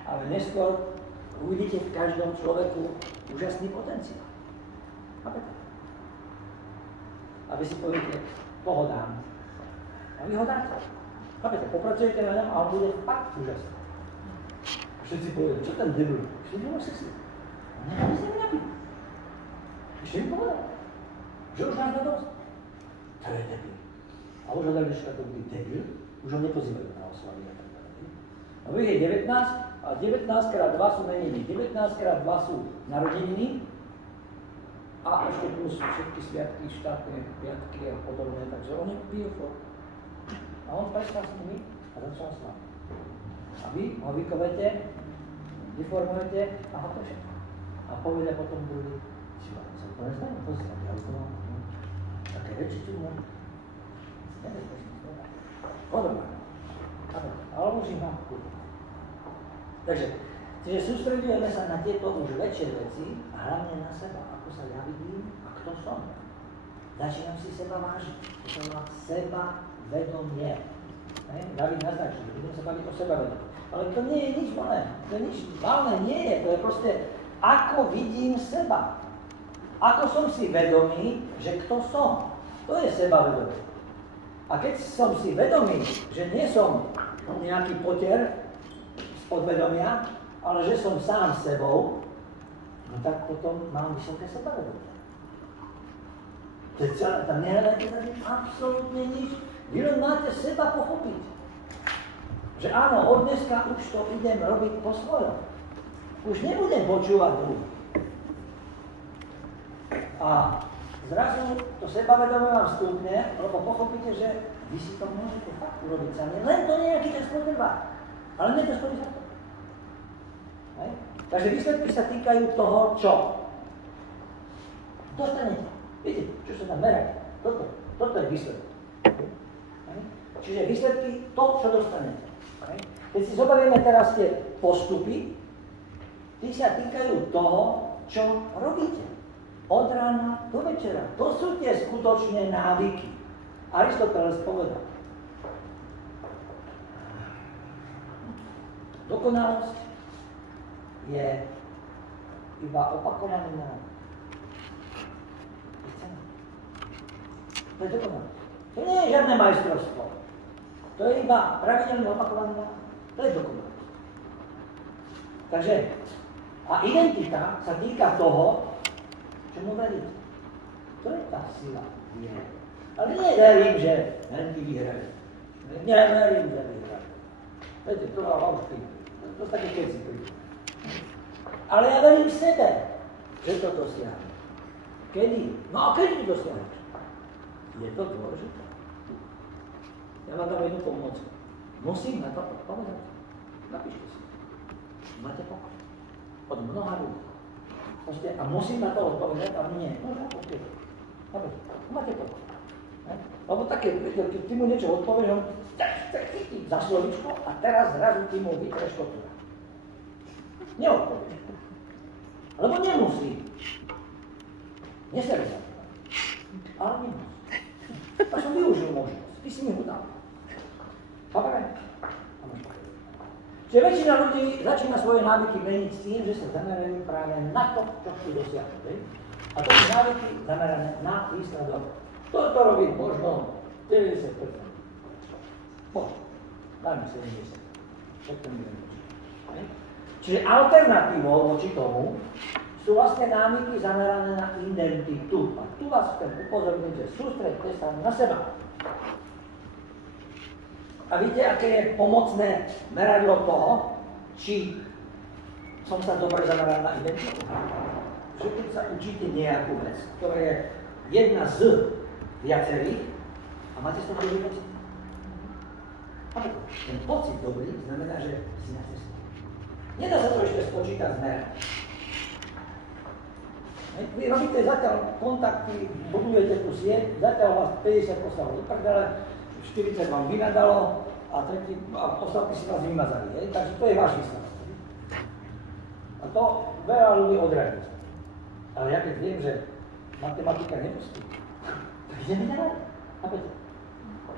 ale neskôr uvidíte v každom človeku úžasný potenciál. Chápete? A vy si poviete, toho dám. A vy ho dáte. Chápete? Popracujete na ňom a on bude fakt úžasný. A všetci povedali, čo ten debil? Všetci bolo sexy. A nemali sa mi napiť. Ešte mi povedal, že už nás dosť. To je debil. A už ho dali dneška to bude debil, už ho nepozývajú na oslavy a tak ďalej. A vy je 19 a 19 krát 2 sú meniny, 19 krát 2 sú narodeniny a ešte plus všetky sviatky, štátne piatky a podobné, takže oni pijú furt. A on prestal s nimi a začal s vami. A vy ho vykovete, vyformujete a ho všetko. A povedia potom druhý, si vám sa to neznamená, to si vám ďalkoval. Také reči tu môžu. Podobné. Ale už ich mám kúpiť. Takže sústredujeme sa na tieto už väčšie veci a hlavne na seba, ako sa ja vidím a kto som. Začínam si seba vážiť. To som má seba vedomie. David naznačil, že budem sa baviť o seba vedomie. Ale to nie je nič malé. To je nič malé nie je. To je proste, ako vidím seba. Ako som si vedomý, že kto som. To je seba vedomie. A keď som si vedomý, že nie som nejaký potier z podvedomia, ale že som sám sebou, no tak potom mám vysoké sebavedomie. Tam nehľadajte tady absolútne nič. Vy len máte seba pochopiť. Že áno, od dneska už to idem robiť po svojom. Už nebudem počúvať druhých. A zrazu to sebavedomie vám vstúpne, lebo pochopíte, že vy si to môžete fakt urobiť sami. Len to nejaký čas potrvá. Ale nie to stojí za to. Hej? Takže výsledky sa týkajú toho, čo dostanete. Viete, čo sa tam merá? Toto je výsledky. Hej? Čiže výsledky, to, čo dostanete. Hej? Keď si zoberieme teraz tie postupy, tí sa týkajú toho, čo robíte. Od rána do večera. To sú tie skutočné návyky. Aristoteles povedal. Dokonalosť je iba opakovaný návyk. To je dokonalosť. To nie je žiadne majstrovstvo. To je iba pravidelne opakovaný návyk. To je dokonalosť. Takže, a identita sa týka toho, čomu veríte. To je tá sila viery. Ale nie verím, že Henky vyhrajú. Neverím, že vyhrajú. Viete, to má vám vtedy. To sú také keci príklad. Ale ja verím v sebe, že to dosiahnem. Kedy? No a kedy to dosiahneš? Je to dôležité. Ja vám dám jednu pomoc. Musím na to odpovedať. Napíšte si. Máte pokoj. Od mnoha ľudí. A musím na to odpovedať, ale nie. No, máte pokoj. Lebo také, keď ty mu niečo odpovieš, on chytí za slovičko a teraz zrazu ty mu vytreš kotúra. Neodpovieš. Lebo nemusí. Nesebe sa. Ale nemusí. Tak som využil možnosť. Ty si mi ho dal. Chápeme? Čiže väčšina ľudí začína svoje návyky meniť s tým, že sa zamerajú práve na to, čo chcú dosiahnuť. A to sú návyky zamerané na výsledok. To robí možno 90%. Možno. Dajme 70%. Všetko mi neviem. Čiže alternatívou voči tomu sú vlastne návyky zamerané na identitu. A tu vás chcem upozorniť, že sústreďte sa na seba. A viete, aké je pomocné meradlo toho, či som sa dobre zameral na identitu? Že keď sa učíte nejakú vec, ktorá je jedna z viacerých, a máte z toho dobrý pocit? Ten pocit dobrý znamená, že si na ceste. Nedá sa to ešte spočítať zmerať. Vy robíte zatiaľ kontakty, budujete tú sieť, zatiaľ vás 50 poslalo do prdele, 40 vám vynadalo a ostatní si vás vymazali. Takže to je váš výsledok. A to veľa ľudí odradí. Ale ja keď viem, že matematika nepustí, tak ideme ďalej. Chápete?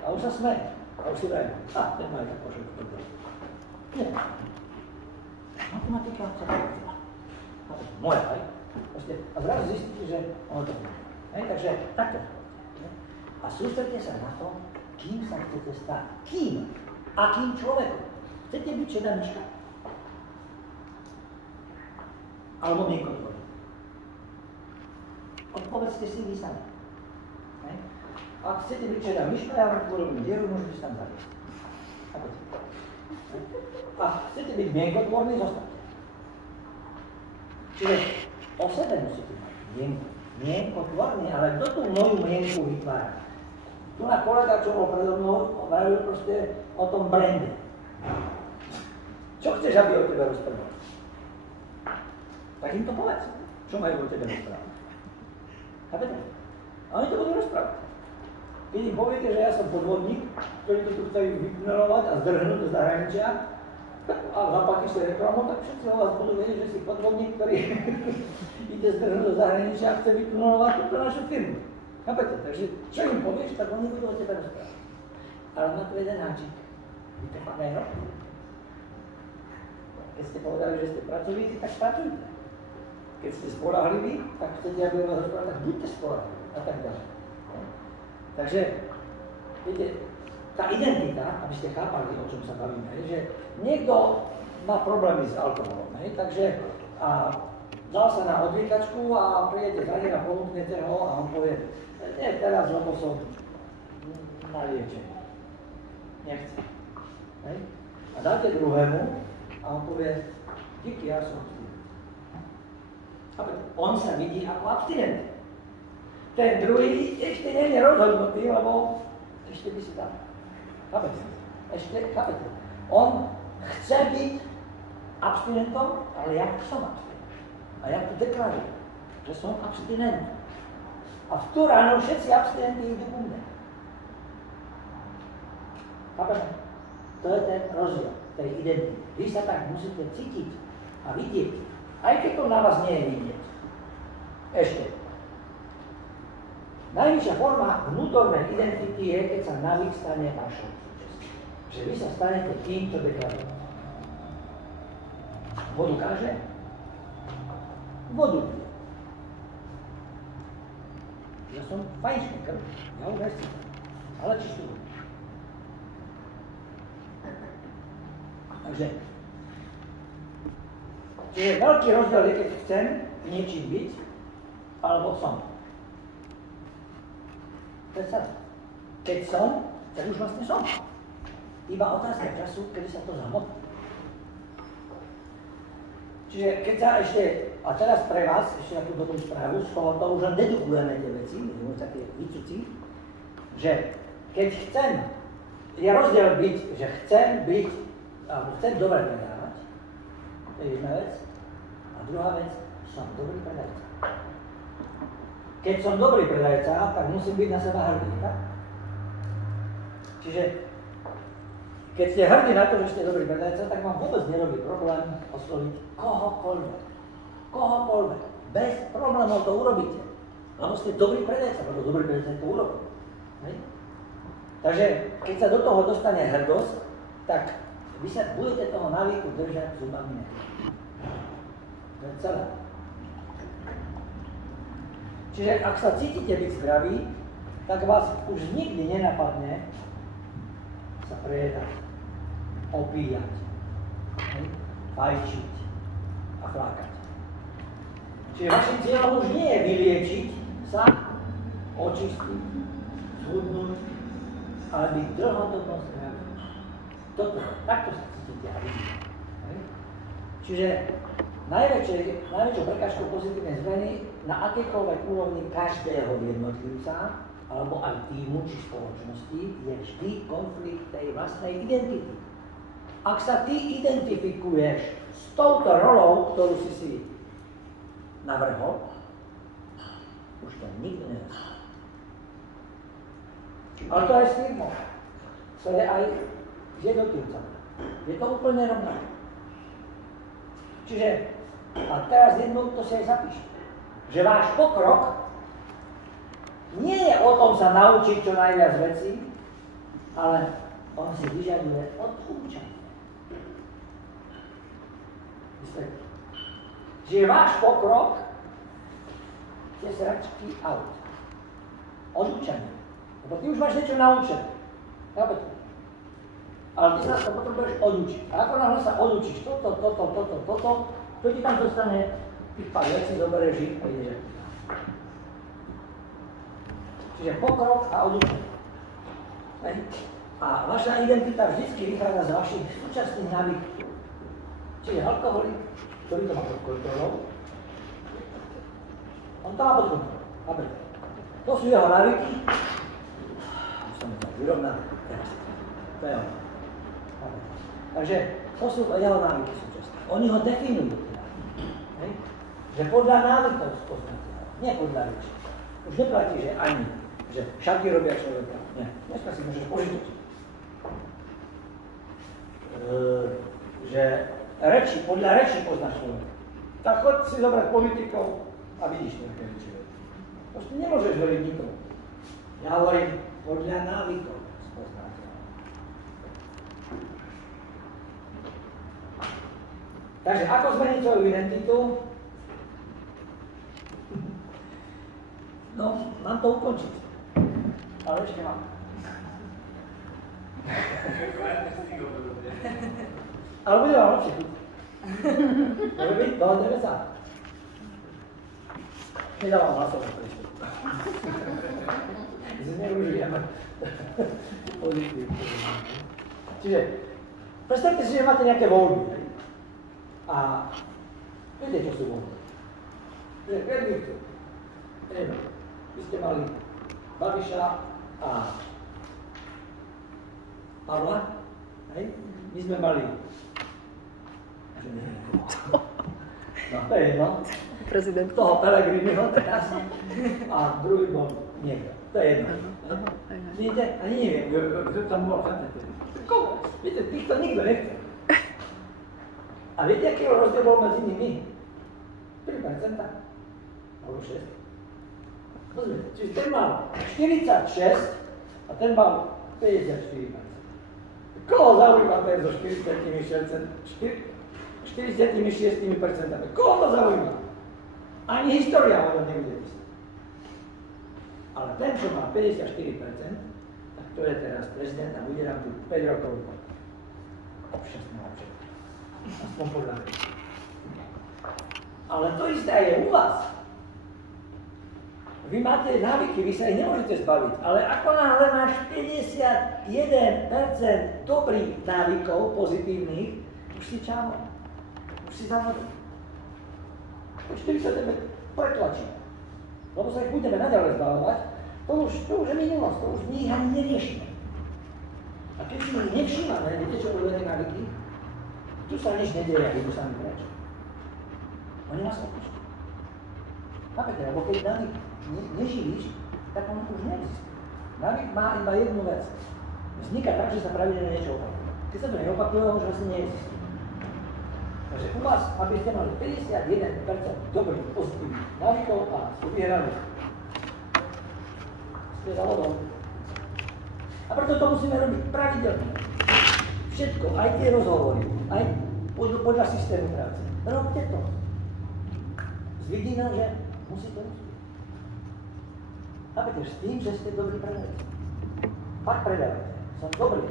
A už sa smeje. A už si vrajme. Ten má tak pošel do prdele. Nie. Matematika sa používa. Moja, hej? A zrazu zistíte, že ono to nie. Takže takto. A sústredte sa na to, kým sa chcete stať. Kým? Akým človekom? Chcete byť šedá myška? Alebo mienkotvorný? Odpovedzte si vy sami. Ak chcete byť šedá myška, ja vám urobím dieru, môžete si tam zaviesť. A chcete byť mienkotvorný, zostavte. Čiže o sebe musíte mať mienku. Mienkotvorný, ale kto tú moju mienku vytvára? Tu na kolega, čo bol predo mnou, hovoril proste o tom brande. Čo chceš, aby o tebe rozprával? Tak im to povedz. Čo majú o tebe rozprávať? Chápete? A oni to budú rozprávať. Keď im poviete, že ja som podvodník, ktorý to tu chce vytunelovať a zdrhnúť do zahraničia a zaplatí si reklamu, tak všetci o vás budú vedieť, že si podvodník, ktorý ide zdrhnúť do zahraničia a chce vytunelovať túto našu firmu. Chápete? Takže čo im povieš, tak oni budú o tebe rozprávať. Ale na to jeden háčik. Vy to fakt aj robí. Keď ste povedali, že ste pracovníci, tak pracujte. Keď ste spoľahliví, tak chcete, aby vás rozprávali, tak buďte spoľahliví a tak ďalej. Takže, viete, tá identita, aby ste chápali, o čom sa bavíme, je, že niekto má problémy s alkoholom, takže dal sa na odvykačku a prídete za ním a ponúknete ho a on povie, nie teraz, lebo som na liečení. Nechcem. A dáte druhému a on povie, díky, ja som abstinent. On sa vidí ako abstinent. Ten druhý ešte nie je rozhodnutý, lebo ešte by si tam. Chápete? Chápete? On chce byť abstinentom, ale ja som abstinent. A ja tu deklarujem, že som abstinent. A v tú ráno všetci abstinenti idú ku mne. Chápete? To je ten rozdiel tej identity. Vy sa tak musíte cítiť a vidieť, aj keď to na vás nie je vidieť. Ešte. Najvyššia forma vnútornej identity je, keď sa navyk stane vašou súčasťou. Že vy sa stanete tým, čo deklarujete. Vodu káže? Vodu pije. Ja som fajnšmekr, ja už aj som, ale čistú vodu. Takže, čiže veľký rozdiel je, keď chcem niečím byť, alebo som. Predstav, keď som, tak už vlastne som. Iba otázka času, kedy sa to zamotí. Čiže keď sa ešte, a teraz pre vás, ešte takú dobrú správu, z toho už len dedukujeme tie veci, my také vycuci, že keď chcem, je rozdiel byť, že chcem byť, alebo chcem dobre predávať, to je jedna vec, a druhá vec, som dobrý predajca. Keď som dobrý predajca, tak musím byť na seba hrdý, tak? Čiže keď ste hrdí na to, že ste dobrý predajca, tak vám vôbec nerobí problém osloviť kohokoľvek. Kohokoľvek. Bez problémov to urobíte. Lebo ste dobrý predajca, preto dobrý predajca to urobí. Hej? Takže keď sa do toho dostane hrdosť, tak vy sa budete toho návyku držať zubami. To je celé. Čiže ak sa cítite byť zdraví, tak vás už nikdy nenapadne sa prejedať, opíjať, fajčiť a flákať. Čiže vašim cieľom už nie je vyliečiť sa, očistiť, schudnúť, ale byť dlhodobo zdraví. Takto sa cítite a vidíte. Čiže najväčšou prekážkou pozitívnej zmeny na akejkoľvek úrovni každého jednotlivca alebo aj týmu či spoločnosti je vždy konflikt tej vlastnej identity. Ak sa ty identifikuješ s touto rolou, ktorú si navrhol, už to nikdy nezastane. Ale to aj s firmou. To je aj s jednotlivcami. Je to úplne rovnaké. Čiže, a teraz jednou to si aj zapíšte, že váš pokrok nie je o tom sa naučiť čo najviac vecí, ale on si vyžaduje odskúšanie. Čiže váš pokrok je sračky out. Odúčanie. Lebo ty už máš niečo naučené. Chápete? Ale ty sa to potrebuješ odúčiť. A ako náhle sa odúčiš toto, to ti tam dostane tých pár vecí, zoberieš ich a ideš. Čiže pokrok a odúčenie. A vaša identita vždy vychádza z vašich súčasných návykov. Čiže alkoholik, ktorý to má pod kontrolou, on to má pod kontrolou. To sú jeho návyky. Už som to vyrovnal. To je on. Takže to sú jeho návyky súčasné. Oni ho definujú. Že podľa návykov spoznáte. Nie podľa rečí. Už neplatí, že ani, že šaty robia človeka. Nie. Dneska si môžeš požiť. Že podľa rečí poznáš človeka. Tak choď si zobrať politikov a vidíš nejaké reči. Proste nemôžeš veriť nikomu. Ja hovorím podľa návykov spoznáte. Takže ako zmeniť svoju identitu? No, mám to ukončiť. Ale ešte mám. Ale bude vám lepšie chuť. Dobre byť? Dohodneme sa. Nedávam hlasovať prečo. Zneužijeme. Čiže, predstavte si, že máte nejaké voľby. A viete, čo sú voľby. Vy ste mali Babiša a Pavla, hej? My sme mali no, to je jedno. Prezident. Toho Pellegriniho teraz a druhý bol niekto. To je jedno. Vidíte? Ani neviem, kto tam bol. Koho? Viete, týchto nikto nechce. A viete, aký rozdiel bol medzi nimi? 3%. Alebo 6%. Pozrite, čiže ten mal 46 a ten mal 54%. Koho zaujíma ten so 46%? Koho to zaujíma? Ani história o tom nebude písať. Ale ten, čo má 54%, tak to je teraz prezident a bude nám tu 5 rokov občasného občania. Aspoň podľa mňa. Ale to isté je u vás. Vy máte návyky, vy sa ich nemôžete zbaviť, ale ako náhle máš 51% dobrých návykov, pozitívnych, už si čávo, už si závodí. 4 sa tebe pretlačí. Lebo sa ich budeme naďalej zbavovať, to už je minulosť, to už my ich ani neriešime. A keď si ich nevšímame, viete čo robia tie návyky? Tu sa nič nedieje, a idú sami preč. Oni nás opúšťajú. Chápete, lebo keď návyk neživíš, tak on už neexistuje. Návyk má iba jednu vec. Vzniká tak, že sa pravidelne niečo opakuje. Keď sa to neopakuje, on už vlastne neexistuje. Takže u vás, aby ste mali 51% dobrých pozitívnych návykov a ste vyhrali, ste za vodou. A preto to musíme robiť pravidelne. Všetko, aj tie rozhovory, aj podľa systému práce. Robte to. S vidinou, že musíte uspieť. Chápete, s tým, že ste dobrí predajci. Fakt predávajte. Som dobrý.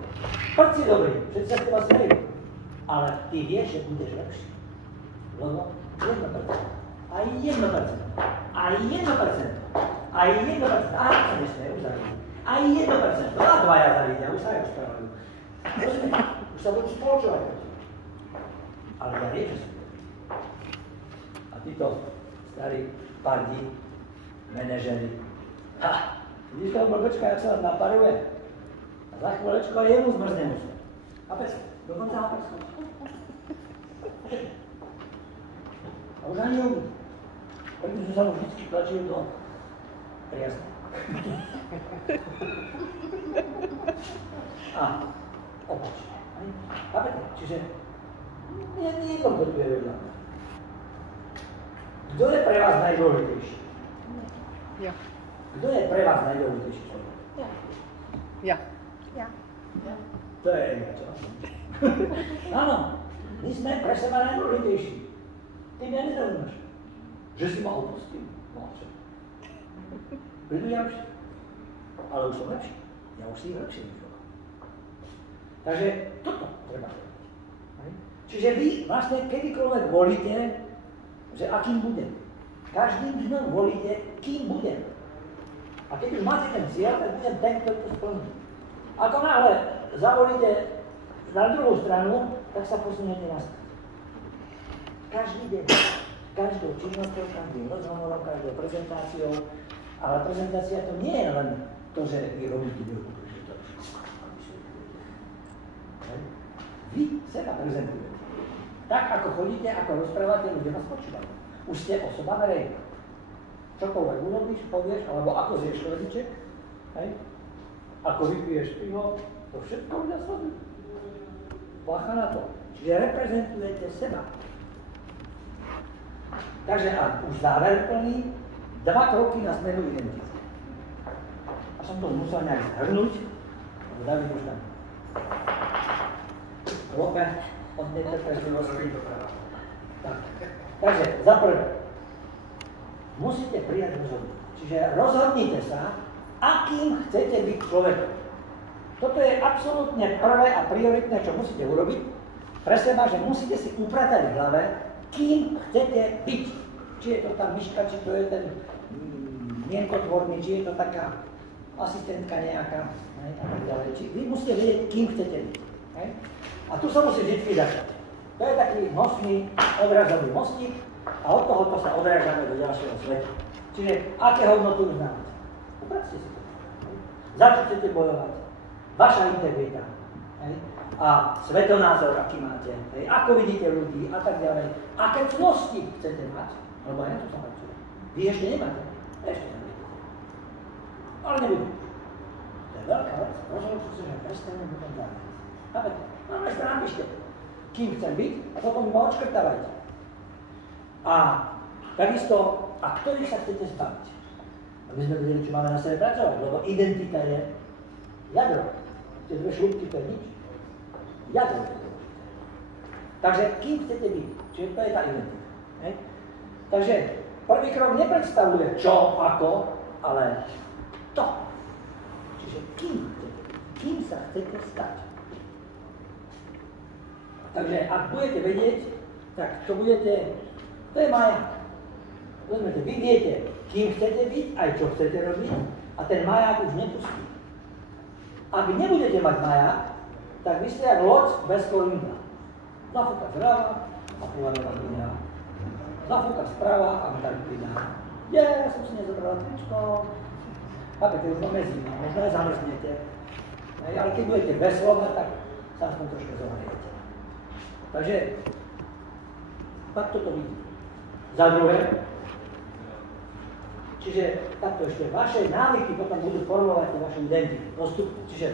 Fakt si dobrý, všetci sa z teba smejú. Ale ty vieš, že budeš lepší. Lebo 1%. Aj 1%. Aj 1%. Aj 1%. Aj sa nesmejú, už zavidia. Aj 1%. A dvaja zavidia, už sa aj rozprávajú. Rozumiete? Už sa budú spoločovať. Ale ja viem, že som dobrý. A títo starí pardi, manažeri, vidíš toho blbečka, jak sa naparuje? A za chvíľečko aj jemu zmrzne musí. Chápeš? Dokonca chápeš? A už ani neuvidí. Pretože sa mu vždycky tlačil do priazne. A opačne. Chápete? Čiže nie je to, kto tu je vedľa. Kto je pre vás najdôležitejší? Ja. Kto je pre vás najdôležitejší človek? Ja. To je Enia, čo? Áno, my sme pre seba najdôležitejší. Ty mňa nezaujímaš. Že si ma opustil? No čo? Prídu ďalší. Ale už som lepší. Ja už si ich lepší než. Takže toto treba robiť. Čiže vy vlastne kedykoľvek volíte, že akým budem. Každým dňom volíte, kým budem. A keď už máte ten cieľ, tak budem ten, ktorý to splní. Ako náhle zavolíte na druhú stranu, tak sa posuniete naspäť. Každý deň, každou činnosťou, každým rozhovorom, každou prezentáciou, ale prezentácia to nie je len to, že vy robíte veľkú prezentáciu. Vy seba prezentujete. Tak, ako chodíte, ako rozprávate, ľudia vás počúvajú. Už ste osoba verejná. Čokoľvek urobíš, povieš, alebo ako zješ chlebíček, ako vypiješ pivo, to všetko ľudia sledujú. Bacha na to. Čiže reprezentujete seba. Takže a už záver plný, 2 kroky na smeru identity. A som to musel nejak zhrnúť, lebo David už tam klope od netrpezlivosti. Takže za prvé, musíte prijať rozhodnutie. Čiže rozhodnite sa, akým chcete byť človekom. Toto je absolútne prvé a prioritné, čo musíte urobiť pre seba, že musíte si upratať v hlave, kým chcete byť. Či je to tá myška, či to je ten mienkotvorný, či je to taká asistentka nejaká, a tak ďalej. Vy musíte vedieť, kým chcete byť. A tu sa musí vždy začať. To je taký nosný, odrazový mostík a od tohoto sa odrážame do ďalšieho sveta. Čiže aké hodnoty uznávate? Upracte si to. Za čo chcete bojovať? Vaša integrita. A svetonázor, aký máte. Ako vidíte ľudí a tak ďalej. Aké cnosti chcete mať? Lebo aj na to sa pracuje. Vy ešte nemáte. Ešte nemáte. Ale nebudú. To je veľká vec. Rozhodujte sa, že prestaneme potom zároveň. Chápete? Máme sa napíšte, kým chcem byť a potom ma odškrtávajte. A takisto, a ktorých sa chcete zbaviť? Aby sme vedeli, čo máme na sebe pracovať, lebo identita je jadro. Tie dve šľupky, to je nič. Jadro je dôležité. Takže kým chcete byť? Čiže to je tá identita. Takže prvý krok nepredstavuje čo, ako, ale to. Čiže kým chcete byť? Kým sa chcete stať? Takže ak budete vedieť, tak to budete, to je maják. Rozumiete, vy viete, kým chcete byť, aj čo chcete robiť a ten maják už nepustí. Ak nebudete mať maják, tak vy ste jak loď bez kolína. Nafúka zľava a plúvame vám do neho. zafúka správa a ma tak pridá. Ja som si nezobrala tričko. Chápete, už to mezí, no, možno aj zamrznete. Ale keď budete veslovať, tak sa aspoň trošku zohriete. Takže, takto to vidí. Za druhé, čiže takto ešte vaše návyky potom budú formovať vašu identitu, postupne. Čiže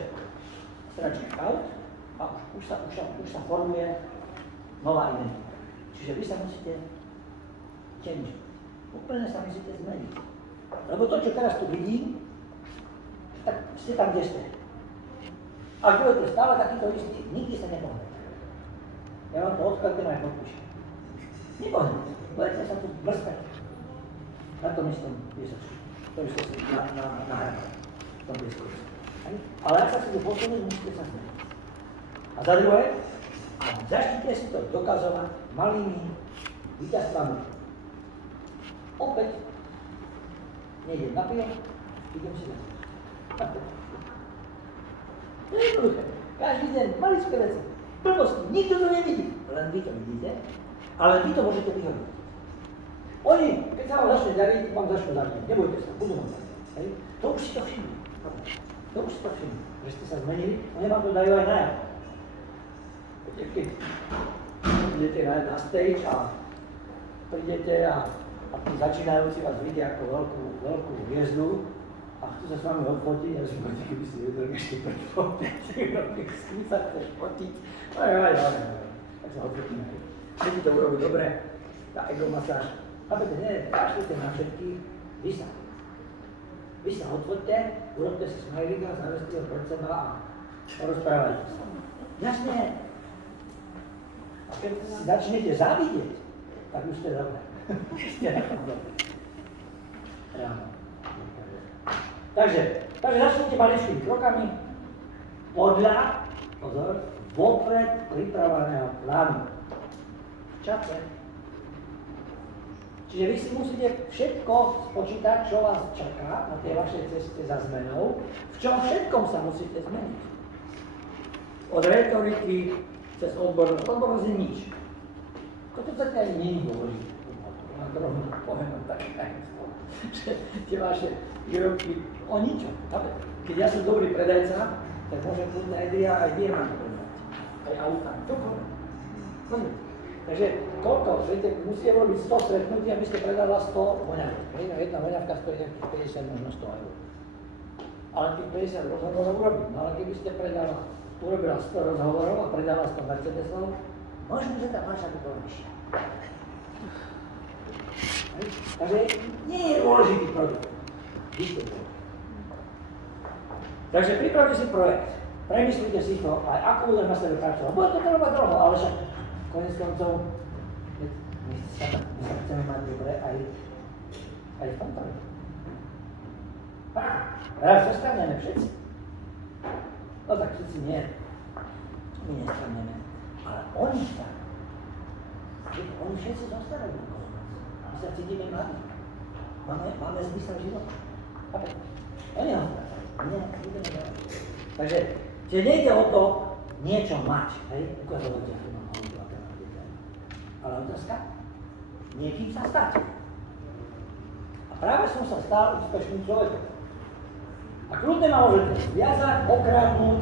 stračne out a už sa formuje nová identita. Čiže vy sa musíte change. Úplne sa musíte zmeniť. Lebo to, čo teraz tu vidím, tak ste tam, kde ste. Ak budete stále takýto istý, nikdy sa nepohnete. Ja vám to odkladnem aj podpíšem. Nepohnete. Budete sa tu brskať. Na tom istom piesočku. To by ste si nahrali. V tom piesočku. Ale ak sa si tu posunúť, musíte sa zmeniť. A za druhé, a začnite si to dokazovať malými víťazstvami. Opäť, nejdem na pivo, idem si na pivo. To je jednoduché. Každý deň maličké veci. Blbosti, nikto to nevidí. Len vy to vidíte, ale vy to môžete vyhodnotiť. Oni, keď sa vám začne dariť, vám začnú dariť. Nebojte sa, budú vám dariť. To už si to všimli. To už si to všimli. Že ste sa zmenili, oni vám to dajú aj najavo. Keď idete na stage a prídete a tí začínajúci vás vidia ako veľkú hviezdu a chcú sa s vami odfotiť a si poďte, keby si vedel ešte predfotiť, skúsa chceš fotiť. Tak sa odfotíme. Všetci to urobí dobre, tá egomasáž. Chápete, nie, kašlite na všetkých, vy sa odfoťte, urobte si smajlíka, zaveste ho pred seba a porozprávajte sa. Jasne. A keď si začnete závidieť, tak už ste dobré. Ráno. Takže začnite maličkými krokami podľa, pozor, vopred pripraveného plánu. V čase. Čiže vy si musíte všetko spočítať, čo vás čaká na tej vašej ceste za zmenou, v čom všetkom sa musíte zmeniť. Od retoriky cez odbornosť. Odbornosť je nič. To sa ani nie je dôležité. Na rovno poviem tak, že tie vaše výrobky o ničom. Keď ja som dobrý predajca, tak môžem kľudne aj diamanty predať. Aj auta. Takže koľko? Musíte robiť 100 stretnutí, aby ste predala 100 voňaviek. Jedna voňavka stojí 50, možno 100 eur. Ale tých 50 rozhovorov urobím. No ale keby ste urobila 100 rozhovorov a predala 100 Mercedesov, možno, že tá marša by bola vyššia. Takže nie je dôležitý produkt. Takže pripravte si projekt. Premyslite si to, aj ako budem na sebe pracovať. Bude to trvať dlho, ale však konec koncov my sa chceme mať dobre aj v tomto. Raz zostaneme všetci. No tak všetci nie. My nestaneme. Ale oni sa. Oni všetci zostanú okolo nás. My sa cítime mladí. Máme zmysel života. Oni ho strácajú. Takže nejde o to niečo mať. Ukazovať, že tu mám auto a teraz je ten. Ale otázka, niekým sa stať. A práve som sa stal úspešným človekom. A kľudne ma môžete zviazať, okradnúť,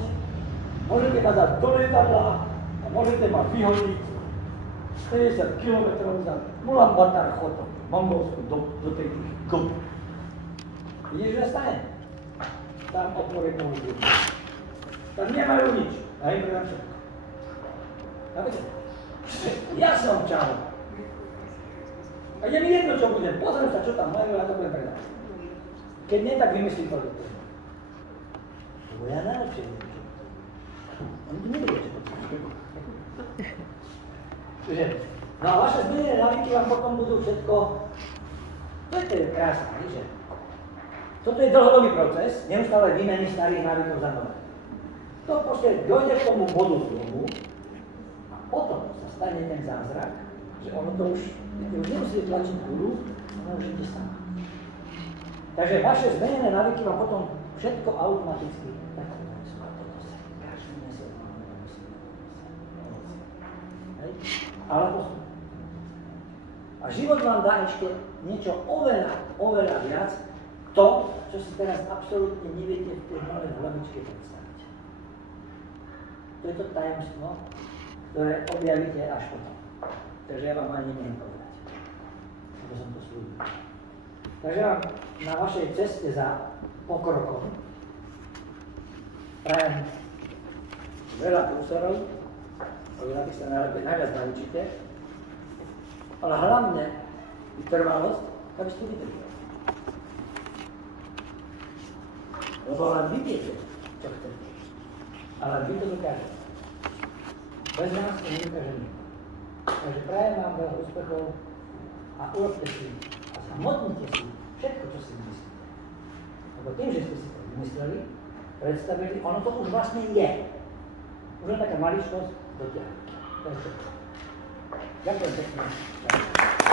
môžete ma dať do lietadla a môžete ma vyhodiť 50 km za Ulaanbaatar chodom, Mongolsku, do tej glb. Vidíš, že stane? Tam otvorí novú glb. Tam nemajú nič. A im predám všetko. Chápete? Ja som čau. A je mi jedno, čo budem. Pozriem sa, čo tam majú, a to budem predať. Keď nie, tak vymyslím produkt. Lebo ja najlepšie vymyslím. Oni tu nevedia, čo potrebujú. Čiže, no a vaše zmenené návyky vám potom budú všetko... To je krásne, že? Toto je dlhodobý proces, neustále výmeny starých návykov za nové. To proste dojde k tomu bodu zlomu a potom sa stane ten zázrak, že ono to už nemusíte tlačiť guru, ono už ide sama. Takže vaše zmenené návyky vám potom všetko automaticky ale postup. A A život vám dá ešte niečo oveľa viac, to, čo si teraz absolútne neviete v tej malej hlavičke predstaviť. To je to tajomstvo, ktoré objavíte až potom. Takže ja vám ani nemôžem povedať. Ako som to slúbil. Takže vám na vašej ceste za pokrokom prajem veľa úsorov, veľa by sa najviac naučíte, ale hlavne vytrvalosť, aby ste vydržali. Lebo len vy viete, čo chcete. Ale vy to dokážete. Bez nás to nedokáže nikto. Takže prajem vám veľa úspechov a urobte si a zhmotnite si všetko, čo si myslíte. Lebo tým, že ste si to vymysleli, predstavili, ono to už vlastne je. Už len taká maličkosť dotiahne. To je všetko. Ďakujem pekne.